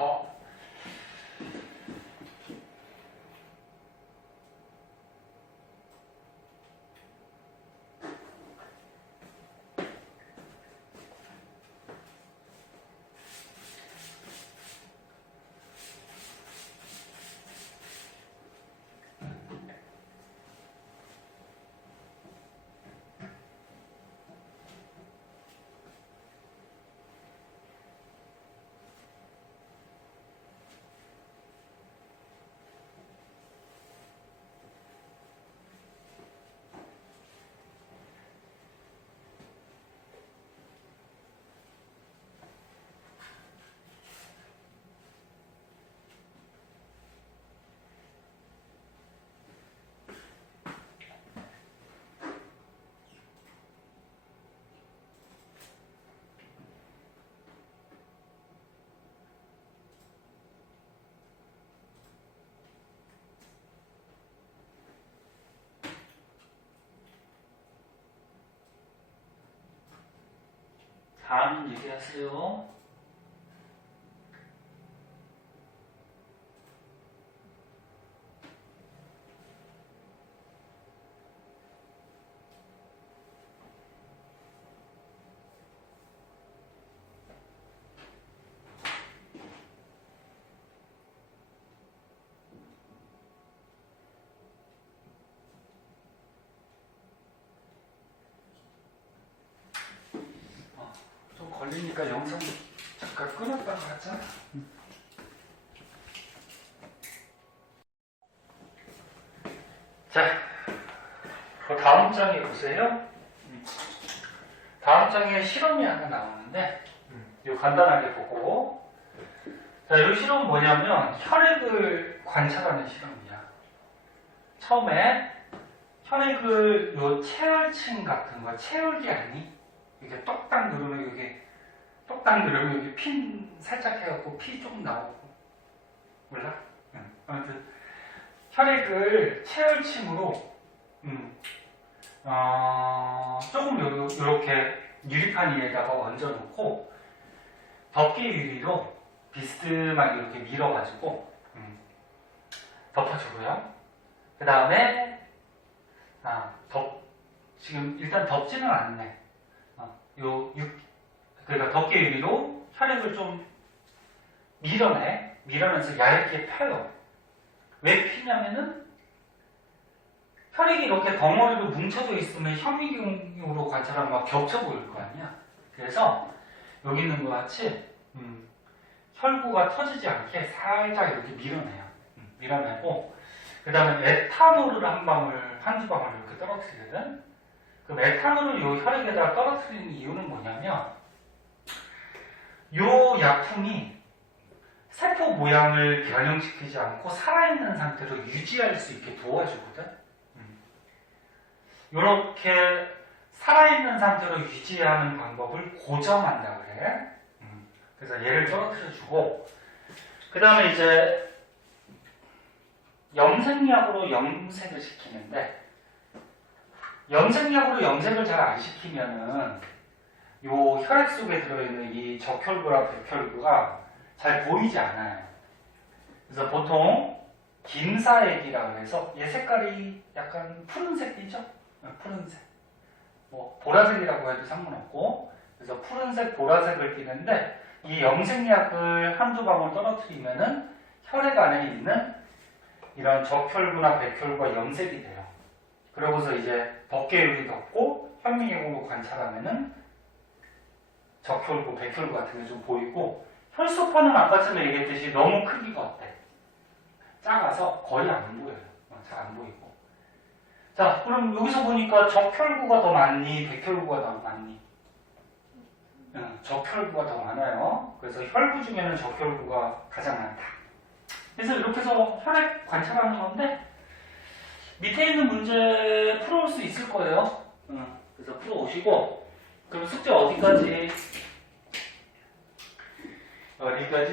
다음 얘기하세요. 걸리니까 영상 잠깐 끊었다가 하자. 자, 그 다음 장에 보세요. 다음 장에 실험이 하나 나오는데, 이거 간단하게 보고. 자, 이 실험은 뭐냐면 혈액을 관찰하는 실험이야. 처음에 혈액을 요 체열층 같은 거, 체열기 아니? 이게 똑딱 누르면 여기 핀 살짝 해갖고 피 조금 나오고. 몰라? 아무튼 혈액을 체열층으로 조금 요렇게 유리판 위에다가 얹어놓고 덮개 유리로 비스듬하게 이렇게 밀어가지고 덮어주고요. 그 다음에 지금 일단 덮지는 않네. 그러니까 덮개 유리로 혈액을 좀 밀어내면서 얇게 펴요. 왜 피냐면은 혈액이 이렇게 덩어리로 뭉쳐져 있으면 현미경으로 관찰하면 막 겹쳐 보일 거 아니야. 그래서 여기 있는 것 같이 혈구가 터지지 않게 살짝 이렇게 밀어내요. 밀어내고 그 다음에 에탄올을 한두 방울 이렇게 떨어뜨리거든. 그럼 에탄올을 이 혈액에다 떨어뜨리는 이유는 뭐냐면 이 약품이 세포 모양을 변형시키지 않고 살아있는 상태로 유지할 수 있게 도와주거든. 이렇게 살아있는 상태로 유지하는 방법을 고정한다 그래. 그래서 얘를 떨어뜨려주고 그 다음에 이제 염색약으로 염색을 시키는데 염색약으로 염색을 잘 안 시키면은 요 혈액 속에 들어있는 이 적혈구랑 백혈구가 잘 보이지 않아요. 그래서 보통 김사액이라고 해서 얘 색깔이 약간 푸른색이죠? 푸른색. 뭐 보라색이라고 해도 상관없고 그래서 푸른색, 보라색을 띠는데 이 염색약을 한두 방울 떨어뜨리면은 혈액 안에 있는 이런 적혈구나 백혈구가 염색이 돼요. 그러고서 이제 덮개 유리 덮고 현미경으로 관찰하면은 적혈구, 백혈구 같은 게 좀 보이고 혈소판은 아까 전에 얘기했듯이 너무 크기가 어때? 작아서 거의 안 보여요. 잘 안 보이고. 자, 그럼 여기서 보니까 적혈구가 더 많니? 백혈구가 더 많니? 적혈구가 더 많아요. 그래서 혈구 중에는 적혈구가 가장 많다. 그래서 이렇게 해서 혈액 관찰하는 건데 밑에 있는 문제 풀어올 수 있을 거예요. 그래서 풀어오시고 그럼 숙제 어디까지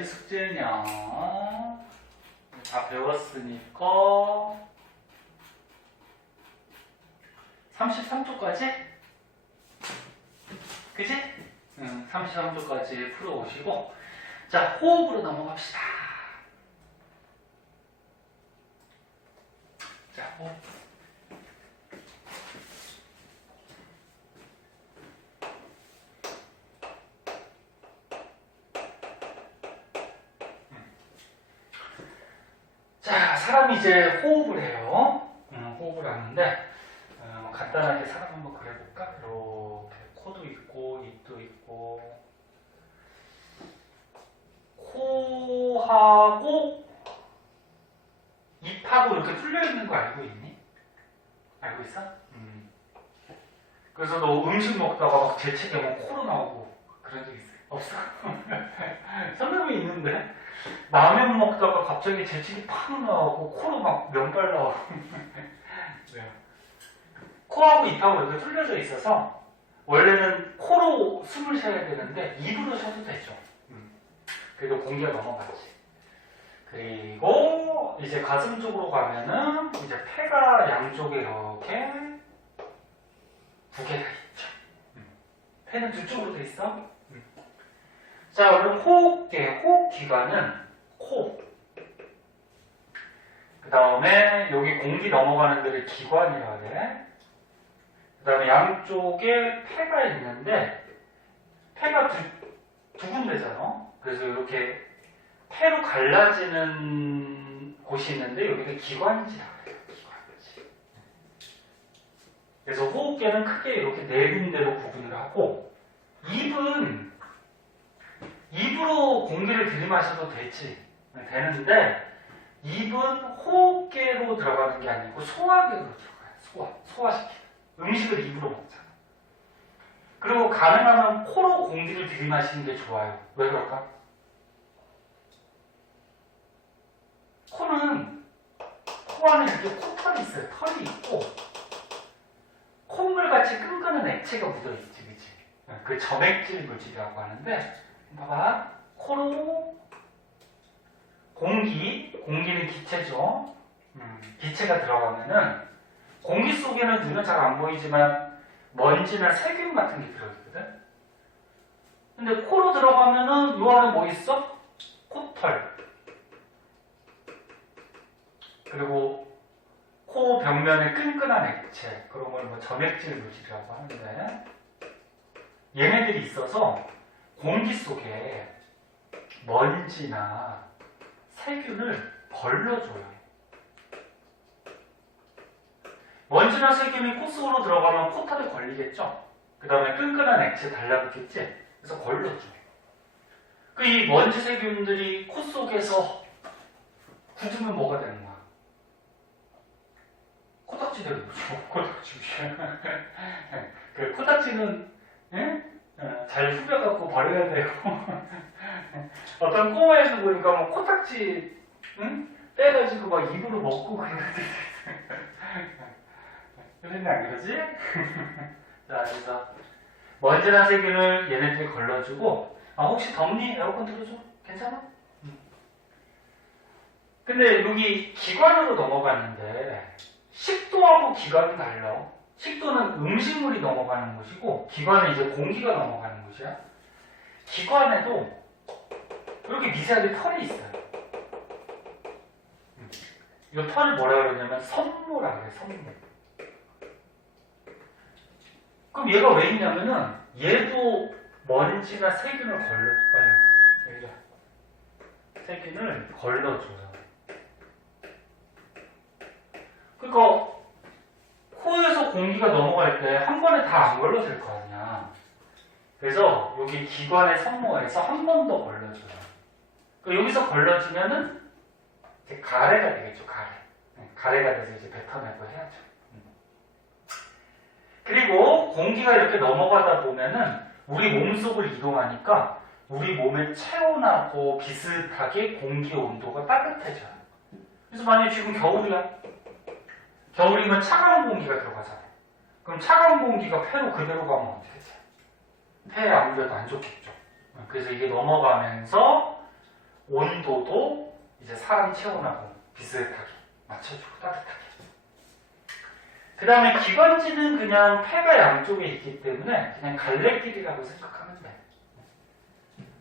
숙제냐 다 배웠으니까 33초까지? 그치? 33초까지 풀어오시고 자, 호흡으로 넘어갑시다. 자, 호흡. 자, 사람이 이제 호흡을 해요. 호흡을 하는데 간단하게 사람 한번 그려볼까? 이렇게 코도 있고 입도 있고 코하고 입하고 이렇게 뚫려 있는 거 알고 있니? 알고 있어? 그래서 너 음식 먹다가 막 재채기 막 코로 나오고 그런 적 있어? 없어? 선생님이 있는데 라면 먹다가 갑자기 재채기 팍 나오고 코로 막 면발 나오고 네. 코하고 입하고 이렇게 뚫려져 있어서 원래는 코로 숨을 쉬어야 되는데 입으로 쉬어도 되죠. 그래도 공기가 넘어갔지. 그리고 이제 가슴 쪽으로 가면은 이제 폐가 양쪽에 이렇게 두 개가 있죠. 폐는 두 쪽으로 돼 있어. 자, 그럼 호흡 기관은 코. 그 다음에 여기 공기 넘어가는 데를 기관이라 그래. 그 다음에 양쪽에 폐가 있는데 폐가 두 군데잖아. 그래서 이렇게 폐로 갈라지는 곳이 있는데 여기가 기관지라 그래요. 기관지. 그래서 호흡계는 크게 이렇게 네 군데로 구분을 하고 입은 코로 공기를 들이마셔도 되는데 입은 호흡계로 들어가는 게 아니고 소화계로 들어가요. 소화시키는. 음식을 입으로 먹잖아. 그리고 가능하면 코로 공기를 들이마시는 게 좋아요. 왜 그럴까? 코는 코 안에 이렇게 코털이 있어요. 털이 있고 콧물같이 끈끈한 액체가 묻어있지, 그치? 그 점액질 물질이라고 하는데, 봐봐. 코로 공기는 기체죠. 기체가 들어가면은 공기 속에는 눈은 잘 안 보이지만 먼지나 세균 같은 게 들어있거든. 근데 코로 들어가면은 요 안에 뭐 있어? 코털. 그리고 코 벽면에 끈끈한 액체, 그런 걸 뭐 점액질 물질이라고 하는데, 얘네들이 있어서 공기 속에 먼지나 세균을 걸러줘요. 먼지나 세균이 코 속으로 들어가면 코털에 걸리겠죠? 그 다음에 끈끈한 액체 달라붙겠지? 그래서 걸러줘요. 이 먼지 세균들이 코 속에서 굳으면 뭐가 되는 거야? 코딱지대로 코딱지. 그 코딱지는 잘 후벼갖고 버려야 되고 어떤 꼬마에서 보니까 뭐 코딱지 빼가지고 막 입으로 먹고 그러는데 그러지 안 그러지? 자, 그래서 먼지나 세균을 얘네들이 걸러주고, 혹시 덥니? 에어컨 틀어줘? 괜찮아? 근데 여기 기관으로 넘어가는데 식도하고 기관이 달라. 식도는 음식물이 넘어가는 곳이고 기관은 이제 공기가 넘어가는 곳이야. 기관에도 이렇게 미세하게 털이 있어요. 이 털을 뭐라 그러냐면 섬모라 그래, 섬모. 그럼 얘가 왜 있냐면은 얘도 먼지나 세균을 걸러줘요. 그러니까 코에서 공기가 넘어갈 때 한 번에 다 안 걸러질 거 아니야. 그래서 여기 기관의 섬모에서 한 번 더 걸러줘요. 그러니까 여기서 걸러주면은 이제 가래가 되겠죠, 가래. 가래가 돼서 이제 뱉어내고 해야죠. 그리고 공기가 이렇게 넘어가다 보면은 우리 몸속을 이동하니까 우리 몸의 체온하고 비슷하게 공기 온도가 따뜻해져요. 그래서 만약에 지금 겨울이야. 겨울이면 차가운 공기가 들어가잖아요. 그럼 차가운 공기가 폐로 그대로 가면 어떻게 되죠? 폐에 아무래도 안 좋겠죠. 그래서 이게 넘어가면서 온도도 이제 사람 체온하고 비슷하게 맞춰주고 따뜻하게. 그 다음에 기관지는 그냥 폐가 양쪽에 있기 때문에 그냥 갈래길이라고 생각하면 돼.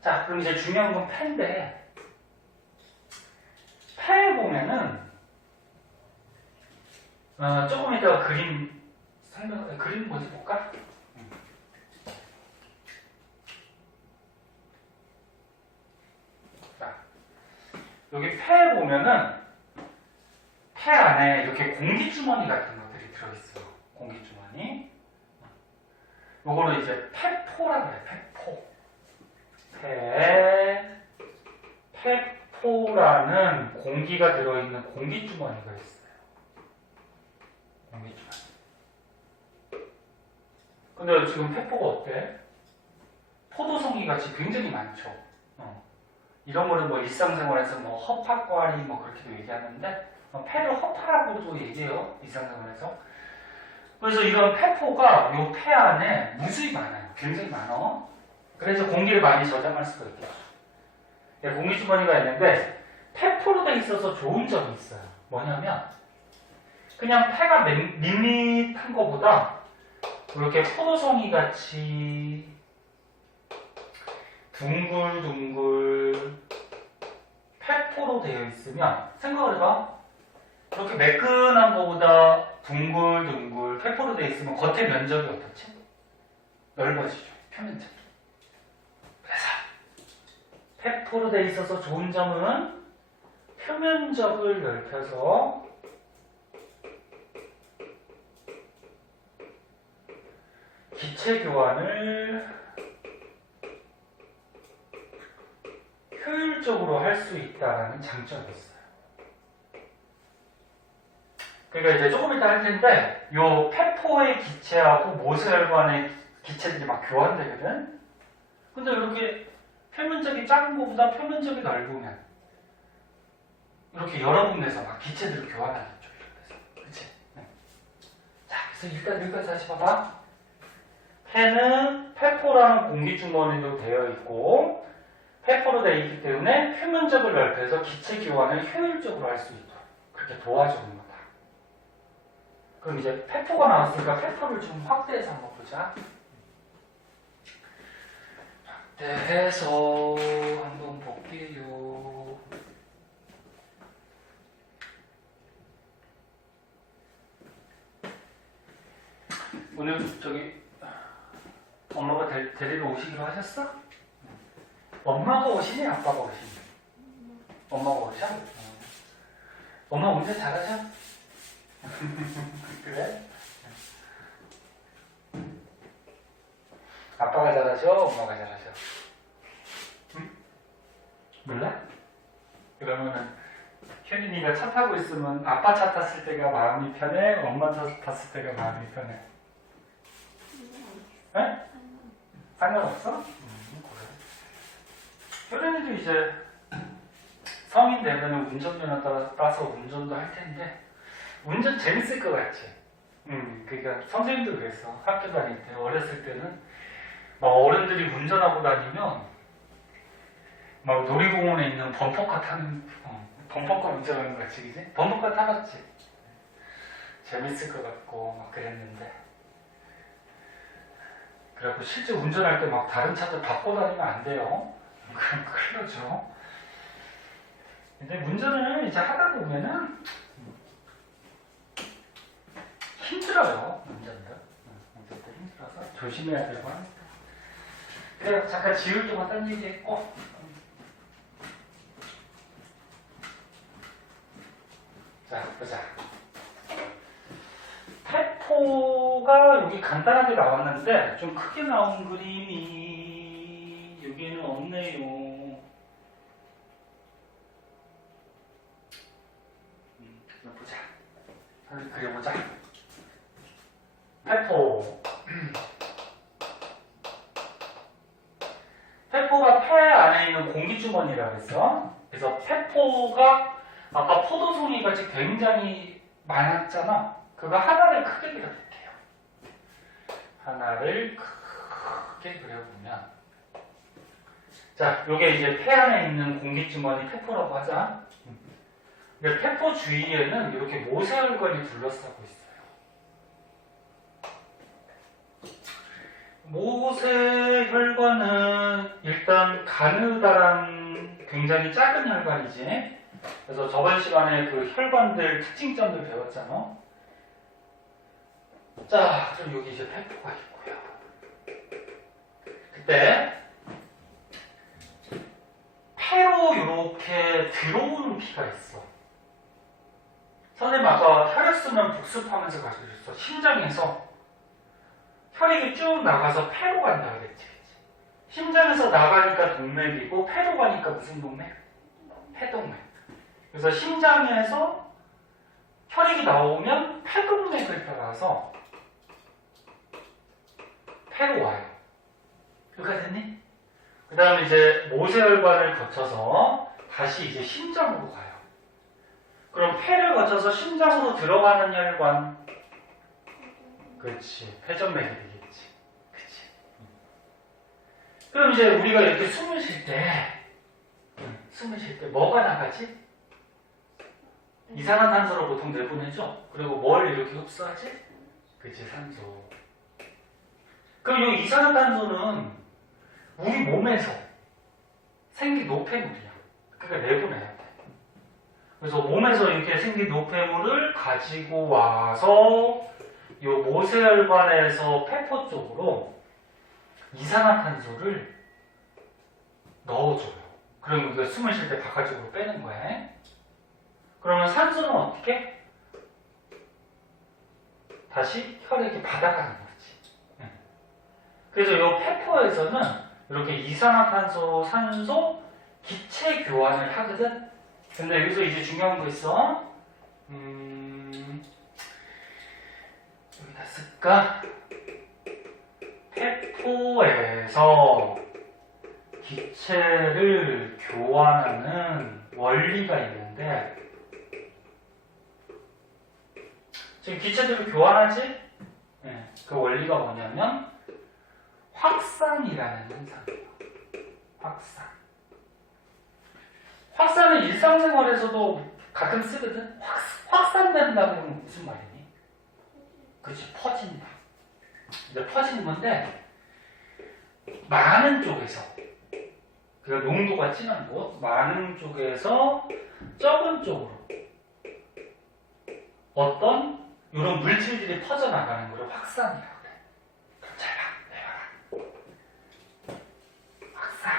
자, 그럼 이제 중요한 건 폐인데, 폐에 보면은 조금 이따가 그림 먼저 볼까? 자, 여기 폐에 보면은 폐 안에 이렇게 공기주머니 같은 것들이 들어있어요. 공기주머니. 요거는 이제 폐포라 그래, 폐포. 폐포라는 공기가 들어있는 공기주머니가 있어요. 공기주머니. 근데 지금 폐포가 어때? 포도송이 같이 굉장히 많죠. 이런 거는 뭐 일상생활에서 뭐 허파과리 뭐 그렇게도 얘기하는데, 폐를 허파라고도 얘기해요, 일상생활에서. 그래서 이런 폐포가 이 폐 안에 무수히 많아요. 굉장히 많아. 그래서 공기를 많이 저장할 수가 있겠죠. 공기주머니가 있는데 폐포로 돼 있어서 좋은 점이 있어요. 뭐냐면 그냥 폐가 밋밋한 것보다 이렇게 포도송이 같이 둥글둥글 폐포로 되어 있으면 생각을 해봐. 이렇게 매끈한 것보다 둥글둥글 폐포로 되어 있으면 겉의 면적이 어떻지? 넓어지죠. 표면적이. 그래서 폐포로 되어 있어서 좋은 점은 표면적을 넓혀서 기체 교환을 효율적으로 할 수 있다라는 장점이 있어요. 그러니까 이제 조금 이따 할 텐데 요 폐포의 기체하고 모세혈관의 기체들이 막 교환되거든. 근데 이렇게 표면적이 작은 것보다 표면적이 넓으면 이렇게 여러 군데서 막 기체들을 교환하겠죠. 그치? 네. 자, 그래서 일단 여기까지 다시 봐봐. 폐는 폐포라는 공기주머니로 되어 있고 폐포로 되어 있기 때문에 표면적을 넓혀서 기체 교환을 효율적으로 할 수 있도록 그렇게 도와주는 거다. 그럼 이제 폐포가 나왔으니까 폐포를 좀 확대해서 한번 보자. 확대해서 한번 볼게요. 오늘 저기 엄마가 데리러 오시기로 하셨어? 엄마가 오시니 아빠가 오시니? 엄마가 오셔? 엄마 운전 잘하셔? 그래? 아빠가 잘하셔? 엄마가 잘하셔? 응? 몰라? 그러면은 현인이가 차 타고 있으면 아빠 차 탔을 때가 마음이 편해? 엄마 차 탔을 때가 마음이 편해? 에? 상관없어? 그래. 현인이도 이제 성인 되면 운전면허 따서 운전도 할 텐데 운전 재밌을 것 같지? 그러니까 선생님도 그랬어. 학교 다닐 때 어렸을 때는 막 어른들이 운전하고 다니면 막 놀이공원에 있는 범퍼카 타는 범퍼카 운전하는 거 같이, 그지? 범퍼카 타봤지? 재밌을 것 같고 막 그랬는데 그래갖고 실제 운전할 때 막 다른 차들 바꿔 다니면 안 돼요. 그럼 큰일 나죠. 근데 운전을 이제 하다 보면은 힘들어요. 운전도 힘들어서 조심해야 되고 합니다. 그래, 잠깐 지울 동안 딴 얘기 했고 자, 보자. 폐포가 여기 간단하게 나왔는데 좀 크게 나온 그림이 여기는 없네요. 보자. 그려보자. 폐포. 폐포가 폐 안에 있는 공기주머니라고 했어. 그래서 폐포가 아까 포도송이 같이 굉장히 많았잖아. 그거 하나를 크게 그려볼게요. 하나를 크게 그려보면 자, 요게 이제 폐 안에 있는 공기주머니 폐포라고 하자. 근데 폐포 주위에는 이렇게 모세혈관이 둘러싸고 있어요. 모세혈관은 일단 가느다란 굉장히 작은 혈관이지. 그래서 저번 시간에 그 혈관들 특징점들 배웠잖아. 자, 그럼 여기 이제 폐포가 있고요. 그때 폐로 이렇게 들어오는 피가 있어. 선생님 아까 혈액순환 복습하면서 가르쳐줬어. 심장에서 혈액이 쭉 나가서 폐로 간다 그랬지. 심장에서 나가니까 동맥이고 폐로 가니까 무슨 동맥? 폐동맥. 그래서 심장에서 혈액이 나오면 폐동맥을 따라서 폐로 와요. 이해가 됐니? 그 다음에 이제 모세혈관을 거쳐서 다시 이제 심장으로 가요. 그럼 폐를 거쳐서 심장으로 들어가는 혈관. 그렇지. 폐전맥이 되겠지. 그치. 그럼 이제 우리가 이렇게 숨을 쉴 때 뭐가 나가지? 이산화탄소를 보통 내보내죠? 그리고 뭘 이렇게 흡수하지? 그치, 산소. 그럼 이 이산화탄소는 우리 몸에서 생긴 노폐물이야. 그러니까 내보내야 돼. 그래서 몸에서 이렇게 생긴 노폐물을 가지고 와서 이 모세혈관에서 폐포 쪽으로 이산화탄소를 넣어줘요. 그럼 우리가 숨을 쉴 때 바깥쪽으로 빼는 거야. 그러면 산소는 어떻게? 다시 혈액이 받아가는 거지. 그래서 이 폐포에서는 이렇게 이산화탄소, 산소, 기체 교환을 하거든. 근데 여기서 이제 중요한 거 있어. 여기다 쓸까? 페포에서 기체를 교환하는 원리가 있는데, 지금 기체들을 교환하지? 네, 그 원리가 뭐냐면 확산이라는 현상이에요. 확산. 확산은 일상생활에서도 가끔 쓰거든. 확산된다는 무슨 말이니? 그치, 퍼진다. 이제 퍼지는 건데 많은 쪽에서, 그러니까 농도가 진한 곳, 많은 쪽에서 적은 쪽으로 어떤 이런 물질들이 퍼져나가는 걸 확산이라고 그래. 그럼 잘 봐, 내봐라. 확산.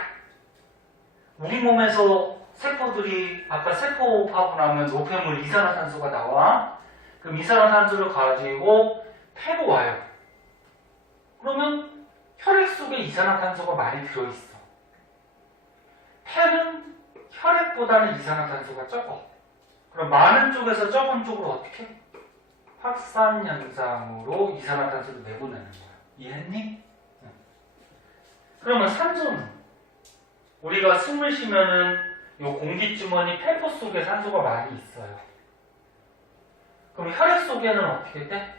우리 몸에서 세포들이, 아까 세포하고 나면 노폐물 이산화탄소가 나와. 그럼 이산화탄소를 가지고 폐로 와요. 그러면 혈액 속에 이산화탄소가 많이 들어있어. 폐는 혈액보다는 이산화탄소가 적어. 그럼 많은 쪽에서 적은 쪽으로 어떻게? 확산 현상으로 이산화탄소를 내보내는 거야. 이해했니? 응. 그러면 산소는, 우리가 숨을 쉬면은 요 공기주머니 폐포 속에 산소가 많이 있어요. 그럼 혈액 속에는 어떻게 돼?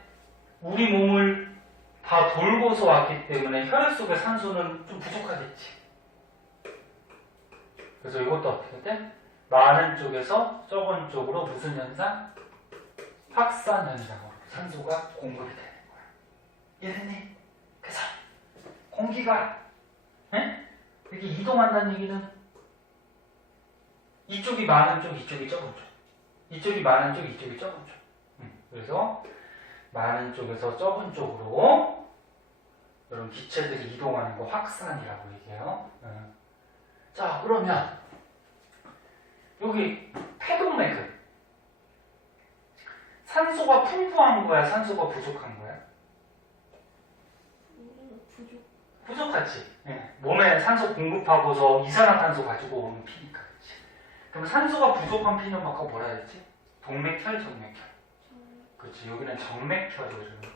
우리 몸을 다 돌고서 왔기 때문에 혈액 속에 산소는 좀 부족하겠지. 그래서 이것도 어떻게 돼? 많은 쪽에서 적은 쪽으로 무슨 현상? 확산 현상으로 산소가 공급이 되는 거야. 이해됐니? 그래서 공기가 이렇게 이동한다는 얘기는 이쪽이 많은 쪽, 이쪽이 적은 쪽. 이쪽이 많은 쪽, 이쪽이 적은 쪽. 그래서 많은 쪽에서 적은 쪽으로 이런 기체들이 이동하는 거 확산이라고 얘기해요. 자, 그러면 여기 폐동맥은 산소가 풍부한 거야, 산소가 부족한 거야? 부족하지. 네. 몸에 산소 공급하고서 이산화탄소 가지고 오는 피니까. 그렇지. 그럼 산소가 부족한 피는 아까 뭐라 했지? 동맥혈, 정맥혈. 그렇지. 여기는 정맥혈을 이루는 거지.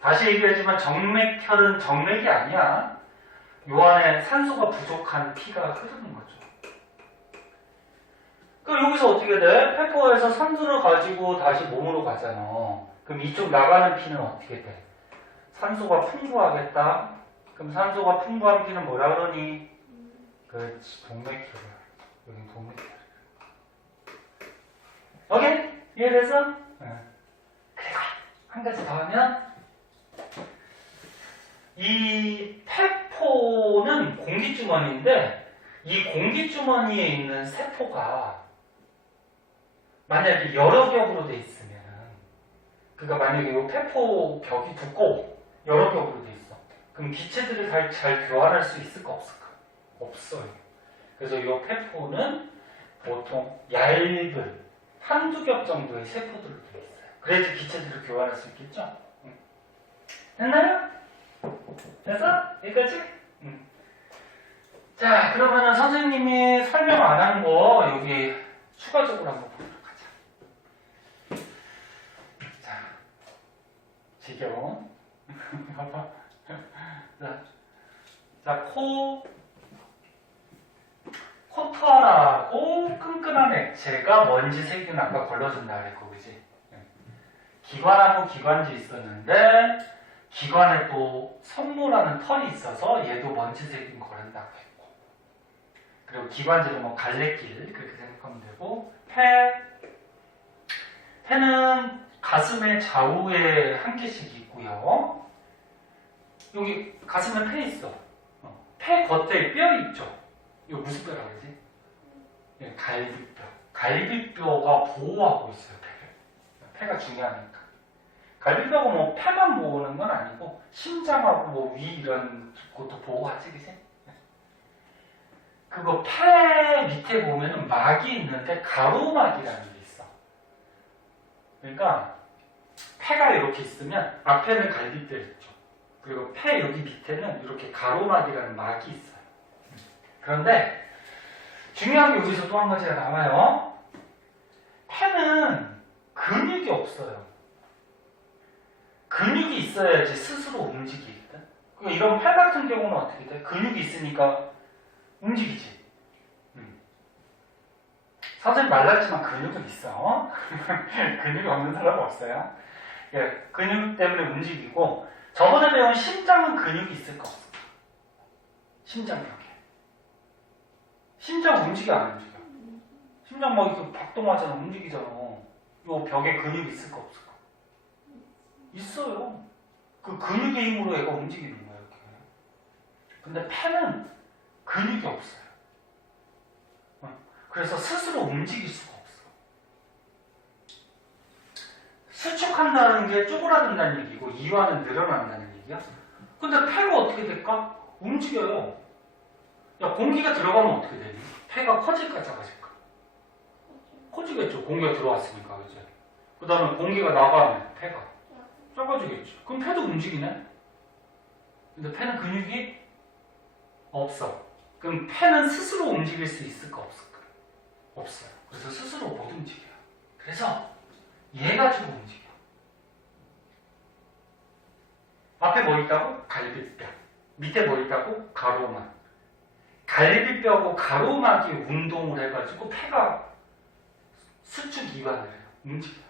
다시 얘기하지만 정맥혈은 정맥이 아니야. 요 안에 산소가 부족한 피가 흐르는 거죠. 그럼 여기서 어떻게 돼? 폐포에서 산소를 가지고 다시 몸으로 가잖아. 그럼 이쪽 나가는 피는 어떻게 돼? 산소가 풍부하겠다. 그럼 산소가 풍부한 피는 뭐라 그러니? 그렇지, 동맥혈이야. 여긴 동맥혈. 오케이? 이해됐어? 응. 그리고 한 가지 더 하면 이 폐포는 공기주머니인데 이 공기주머니에 있는 세포가 만약에 여러 겹으로 돼 있으면, 그러니까 만약에 이 폐포 벽이 두꺼워 여러 겹으로 돼 있어. 그럼 기체들을 잘 교환할 수 있을까 없을까? 없어요. 그래서 이 폐포는 보통 얇은 한두 겹 정도의 세포들로 돼 있어요. 그래야지 기체들을 교환할 수 있겠죠? 됐나요? 됐어? 여기까지? 자, 그러면은 선생님이 설명 안 한 거 여기 추가적으로 한번 보도록 하자. 자, 지겨운. 자, 코털하고 끈끈한 액체가 먼지색은 아까 걸러준다 그랬고, 그지? 기관하고 기관지 있었는데, 기관에 또 성모라는 털이 있어서 얘도 먼지색은 거른다고 했고, 그리고 기관지는 뭐 갈래길, 그렇게 생각하면 되고, 폐는 가슴의 좌우에 한 개씩 있고요. 여기 가슴에 폐 있어. 폐 겉에 뼈 있죠. 이거 무슨 뼈라고 그러지? 갈비뼈. 갈비뼈가 보호하고 있어요, 폐를. 폐가 중요하니까. 갈비뼈가 뭐 폐만 보호하는 건 아니고 심장하고 뭐 위 이런 것도 보호하지, 그치? 그거 폐 밑에 보면은 막이 있는데 가로막이라는 게 있어. 그러니까 폐가 이렇게 있으면 앞에는 갈비뼈 있죠. 그리고 폐 여기 밑에는 이렇게 가로막이라는 막이 있어요. 그런데 중요한 게 여기서 또 한 가지가 나와요. 폐는 근육이 없어요. 근육이 있어야지 스스로 움직이거든. 그러니까 이런 팔 같은 경우는 어떻게 돼? 근육이 있으니까 움직이지. 선생님 말랐지만 근육은 있어. 근육이 없는 사람은 없어요. 예, 근육 때문에 움직이고, 저번에 배운 심장은 근육이 있을까 없을까? 심장벽에. 심장 움직여 안 움직여? 심장 막 이렇게 박동하잖아. 움직이잖아. 요 벽에 근육이 있을까 없을까? 있어요. 그 근육의 힘으로 얘가 움직이는 거야, 이렇게. 근데 폐는 근육이 없어요. 그래서 스스로 움직일 수가 없어. 수축한다는 게 쪼그라든다는 얘기고 이완은 늘어난다는 얘기야. 근데 폐가 어떻게 될까? 움직여요. 야, 공기가 들어가면 어떻게 되니? 폐가 커질까 작아질까? 커지겠죠. 공기가 들어왔으니까. 그죠? 그 다음에 공기가 나가면 폐가 작아지겠지. 그럼 폐도 움직이네? 근데 폐는 근육이 없어. 그럼 폐는 스스로 움직일 수 있을까 없을까? 없어요. 그래서 스스로 못 움직여요. 그래서 얘 가지고 움직여. 앞에 뭐 있다고? 갈비뼈. 밑에 뭐 있다고? 가로막. 갈비뼈하고 가로막이 운동을 해가지고 폐가 수축 이완을 해요. 움직여요.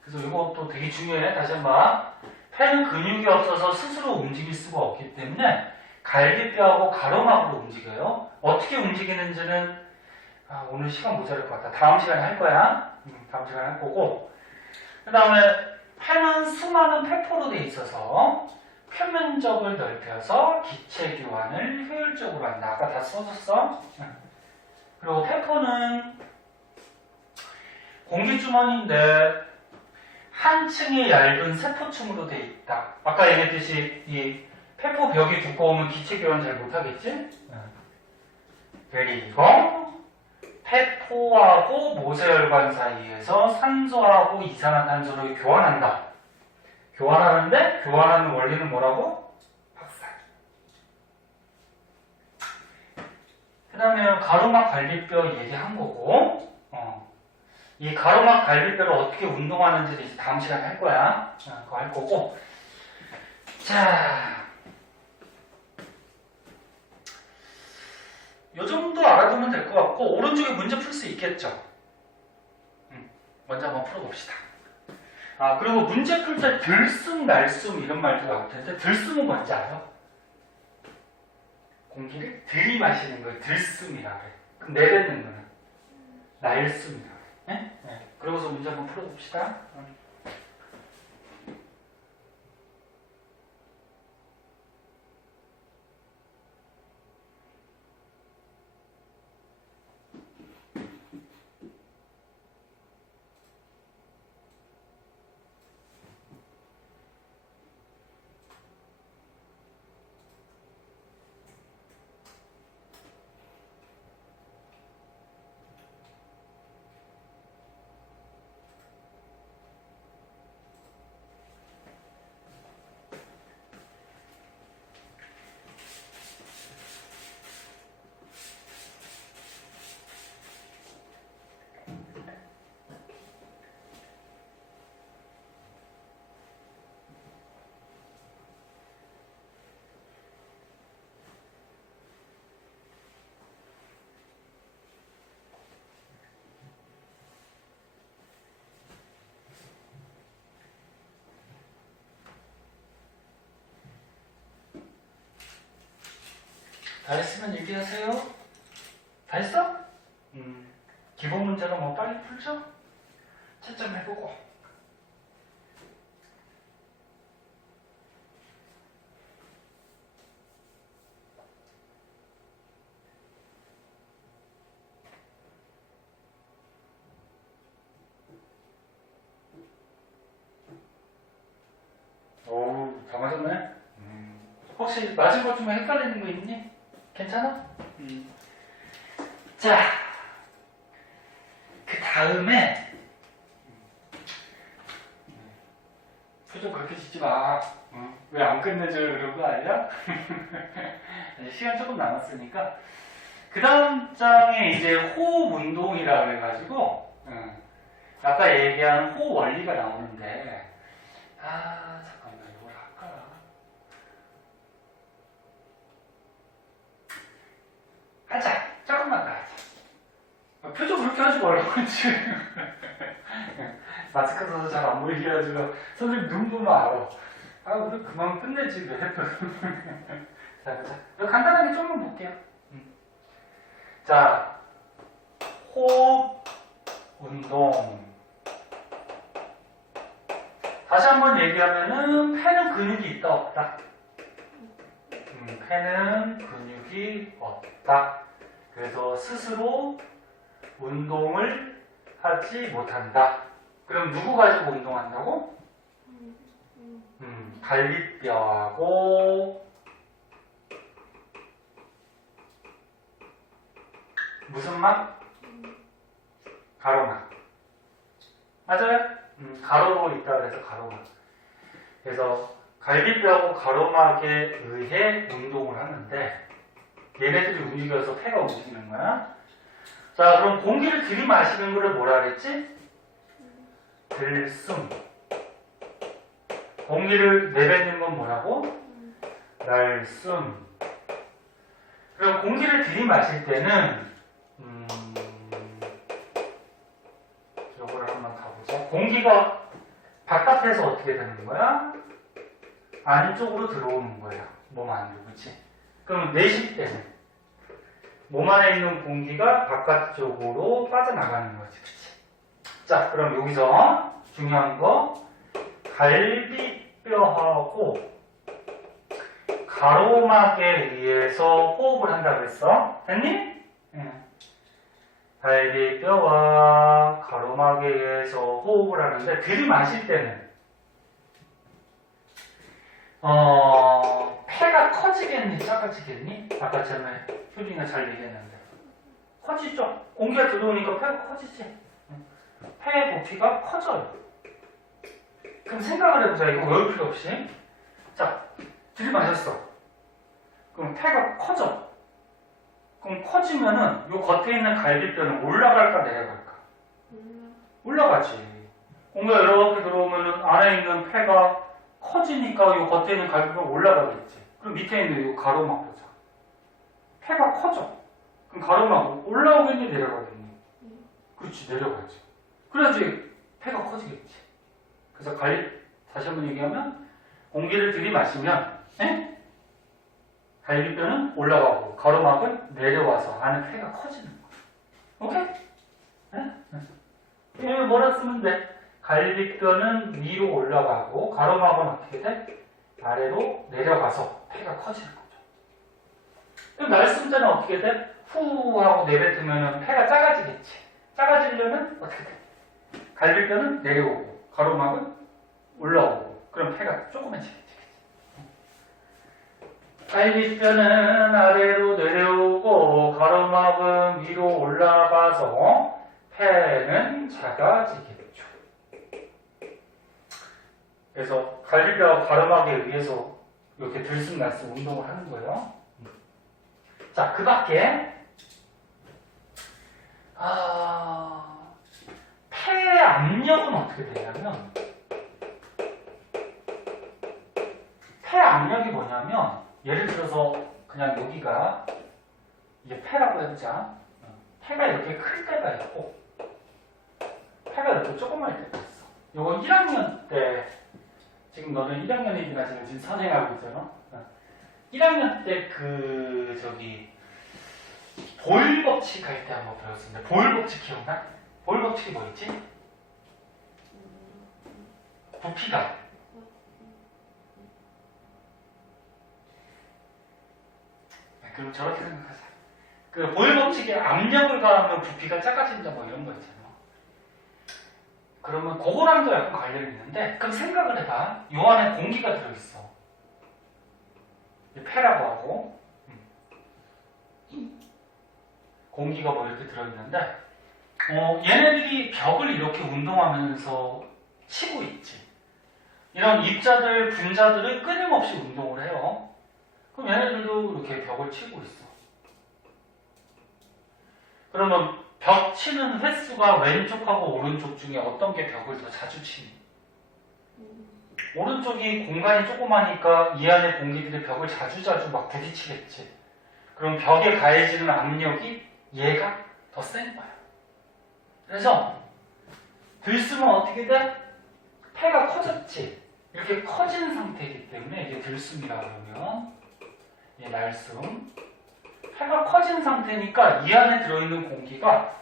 그래서 이것도 되게 중요해. 다시 한번. 폐는 근육이 없어서 스스로 움직일 수가 없기 때문에 갈비뼈하고 가로막으로 움직여요. 어떻게 움직이는지는 오늘 시간 모자랄 것 같다. 다음 시간에 할 거야. 다음 시간에 할 거고. 그 다음에 폐는 수많은 폐포로 돼 있어서 표면적을 넓혀서 기체 교환을 효율적으로 한다. 아까 다 써줬어. 그리고 폐포는 공기주머니인데 한 층이 얇은 세포층으로 돼 있다. 아까 얘기했듯이 이 폐포 벽이 두꺼우면 기체 교환 잘 못하겠지? 그리고 폐포하고 모세혈관 사이에서 산소하고 이산화탄소를 교환한다. 교환하는데 교환하는 원리는 뭐라고? 박살. 그 다음에 가로막 갈비뼈 얘기한 거고, 이 가로막 갈비뼈를 어떻게 운동하는지를 이제 다음 시간에 할 거야. 그거 할 거고. 자, 요 정도 알아두면 될 것 같고, 오른쪽에 문제 풀 수 있겠죠? 먼저 한번 풀어봅시다. 그리고 문제 풀 때 들숨, 날숨 이런 말도 나올 텐데, 들숨은 뭔지 알아요? 공기를 들이마시는 걸 들숨이라고 해. 그럼 내뱉는 거는 날숨이라고 해. 네? 그러고서 문제 한번 풀어봅시다. 다 했으면 얘기하세요. 다 했어? 기본 문제는 뭐 빨리 풀죠? 채점 해보고. 오, 다 맞았네? 혹시 맞은 것 중에 헷갈리는 거 있니? 괜찮아? 자, 그 다음에 표정 그렇게 짓지 마. 왜 안 끝내줘요? 그런 거 아니야? 이제 시간 조금 남았으니까 그 다음 장에 이제 호흡 운동이라고 해가지고 아까 얘기한 호흡 원리가 나오는데 잠깐만 이걸 할까? 하자. 조금만 더 하자. 표정 그렇게 하지 말라고 지금. 마스크 써서 잘 안 보이게 해가지고 선생님 눈 보면 알아. 우리 그만 끝내지 왜. 자, 간단하게 조금만 볼게요. 자, 호흡 운동. 다시 한번 얘기하면은 폐는 근육이 있다 없다? 폐는 근육이 없다. 그래서 스스로 운동을 하지 못한다. 그럼 누구 가지고 운동한다고? 갈비뼈하고 무슨 막? 가로막. 맞아요? 가로로 있다 그래서 가로막. 그래서 갈비뼈하고 가로막에 의해 운동을 하는데 얘네들이 움직여서 폐가 움직이는 거야. 자, 그럼 공기를 들이마시는 거를 뭐라 그랬지? 들숨. 공기를 내뱉는 건 뭐라고? 날숨. 그럼 공기를 들이마실 때는 요거를 한번 가보자. 공기가 바깥에서 어떻게 되는 거야? 안쪽으로 들어오는 거야. 몸 안으로, 그치? 그럼 내쉴 때는 몸 안에 있는 공기가 바깥쪽으로 빠져나가는 거지, 그치? 자, 그럼 여기서 중요한 거 갈비뼈하고 가로막에 의해서 호흡을 한다고 했어. 됐니? 갈비뼈와 가로막에 의해서 호흡을 하는데 들이마실 때는 폐가 커지겠니? 작아지겠니? 아까 전에 효진이가 잘 얘기했는데 커지죠? 공기가 들어오니까 폐가 커지지? 폐의 부피가 커져요. 그럼 생각을 해보자. 이거 외울 필요 없이. 자, 들이마셨어. 그럼 폐가 커져. 그럼 커지면은 요 겉에 있는 갈비뼈는 올라갈까 내려갈까? 올라가지. 공기가 이렇게 들어오면은 안에 있는 폐가 커지니까 요 겉에 있는 갈비뼈가 올라가겠지. 그럼 밑에 있는 요 가로막 보자. 폐가 커져. 그럼 가로막 올라오겠니 내려가겠니? 그렇지, 내려가지. 그래야지 폐가 커지겠지. 그래서 다시 한번 얘기하면 공기를 들이마시면 갈비뼈는 올라가고 가로막은 내려와서 안에 폐가 커지는 거야. 오케이? 여기 뭐라 쓰면 돼? 갈비뼈는 위로 올라가고 가로막은 어떻게 돼? 아래로 내려가서 폐가 커지는 거죠. 그럼 날숨 때는 어떻게 돼? 후 하고 내뱉으면 폐가 작아지겠지. 작아지려면 어떻게 돼? 갈비뼈는 내려오고 가로막은 올라오고 그럼 폐가 조그만지겠지. 갈비뼈는 아래로 내려오고 가로막은 위로 올라가서 폐는 작아지겠죠. 그래서 갈비뼈와 가로막에 의해서 이렇게 들숨날숨 운동을 하는 거예요. 자, 그 밖에 폐의 압력은 어떻게 되냐면 폐 압력이 뭐냐면 예를 들어서 그냥 여기가 이게 폐라고 해보자. 폐가 이렇게 클 때가 있고 폐가 이렇게 조그만 때가 있어. 요거 1학년 때 지금 너는 1학년이니까 지금 선행하고 있잖아. 1학년 때 보일 법칙 할 때 한번 배웠습니다. 보일 법칙 기억나? 보일 법칙이 뭐였지? 부피가 그럼 저렇게 생각하자. 그 보일 법칙에 압력을 가하면 부피가 작아진다 뭐 이런 거 있잖아. 그러면 그거랑도 약간 관련이 있는데 그럼 생각을 해봐. 요 안에 공기가 들어있어. 폐라고 하고 공기가 뭐 이렇게 들어있는데 얘네들이 벽을 이렇게 운동하면서 치고 있지. 이런 입자들, 분자들은 끊임없이 운동을 해요. 그럼 얘네들도 이렇게 벽을 치고 있어. 그러면 벽 치는 횟수가 왼쪽하고 오른쪽 중에 어떤 게 벽을 더 자주 치니? 오른쪽이 공간이 조그마니까 이 안에 공기들이 벽을 자주자주 막 부딪히겠지. 그럼 벽에 가해지는 압력이 얘가 더 센 거야. 그래서 들쓰면 어떻게 돼? 폐가 커졌지. 이렇게 커진 상태이기 때문에 이게 들숨이라고 하면 얘 날숨. 폐가 커진 상태니까 이 안에 들어있는 공기가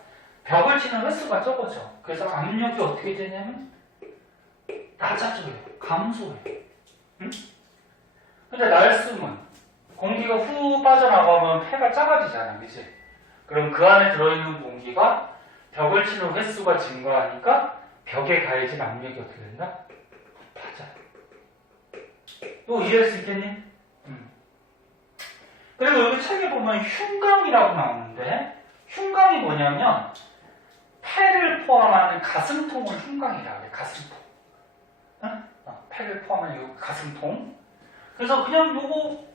벽을 치는 횟수가 적어져. 그래서 압력이 어떻게 되냐면 낮아져요. 감소해요. 응? 근데 날숨은 공기가 후 빠져나가면 폐가 작아지잖아. 그치? 그럼 그 안에 들어있는 공기가 벽을 치는 횟수가 증가하니까 벽에 가해진 압력이 어떻게 된다? 높아져요. 이거 이해할 수 있겠니? 그리고 여기 책에 보면 흉강이라고 나오는데 흉강이 뭐냐면 폐를 포함하는 가슴통을 흉강이라고 해. 가슴통. 응? 폐를 포함하는 이 가슴통. 그래서 그냥 요거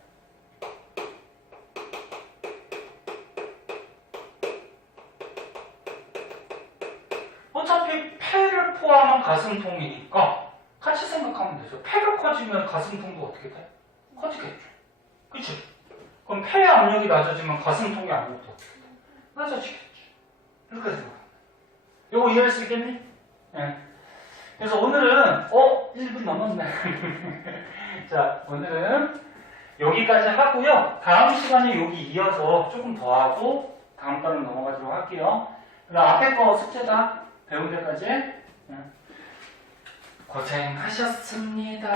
어차피 폐를 포함한 가슴통이니까 같이 생각하면 되죠. 폐가 커지면 가슴통도 어떻게 돼? 커지겠죠. 그치? 그럼 폐의 압력이 낮아지면 가슴통의 압력도 어떻게 돼? 낮아지겠지. 이렇게 생각합니다. 이거 이해할 수 있겠니? 네. 그래서 오늘은 1분 넘었네. 자, 오늘은 여기까지 하고요. 다음 시간에 여기 이어서 조금 더 하고 다음 달로 넘어가도록 할게요. 그럼 앞에 거 숙제다. 배운 데까지 고생하셨습니다.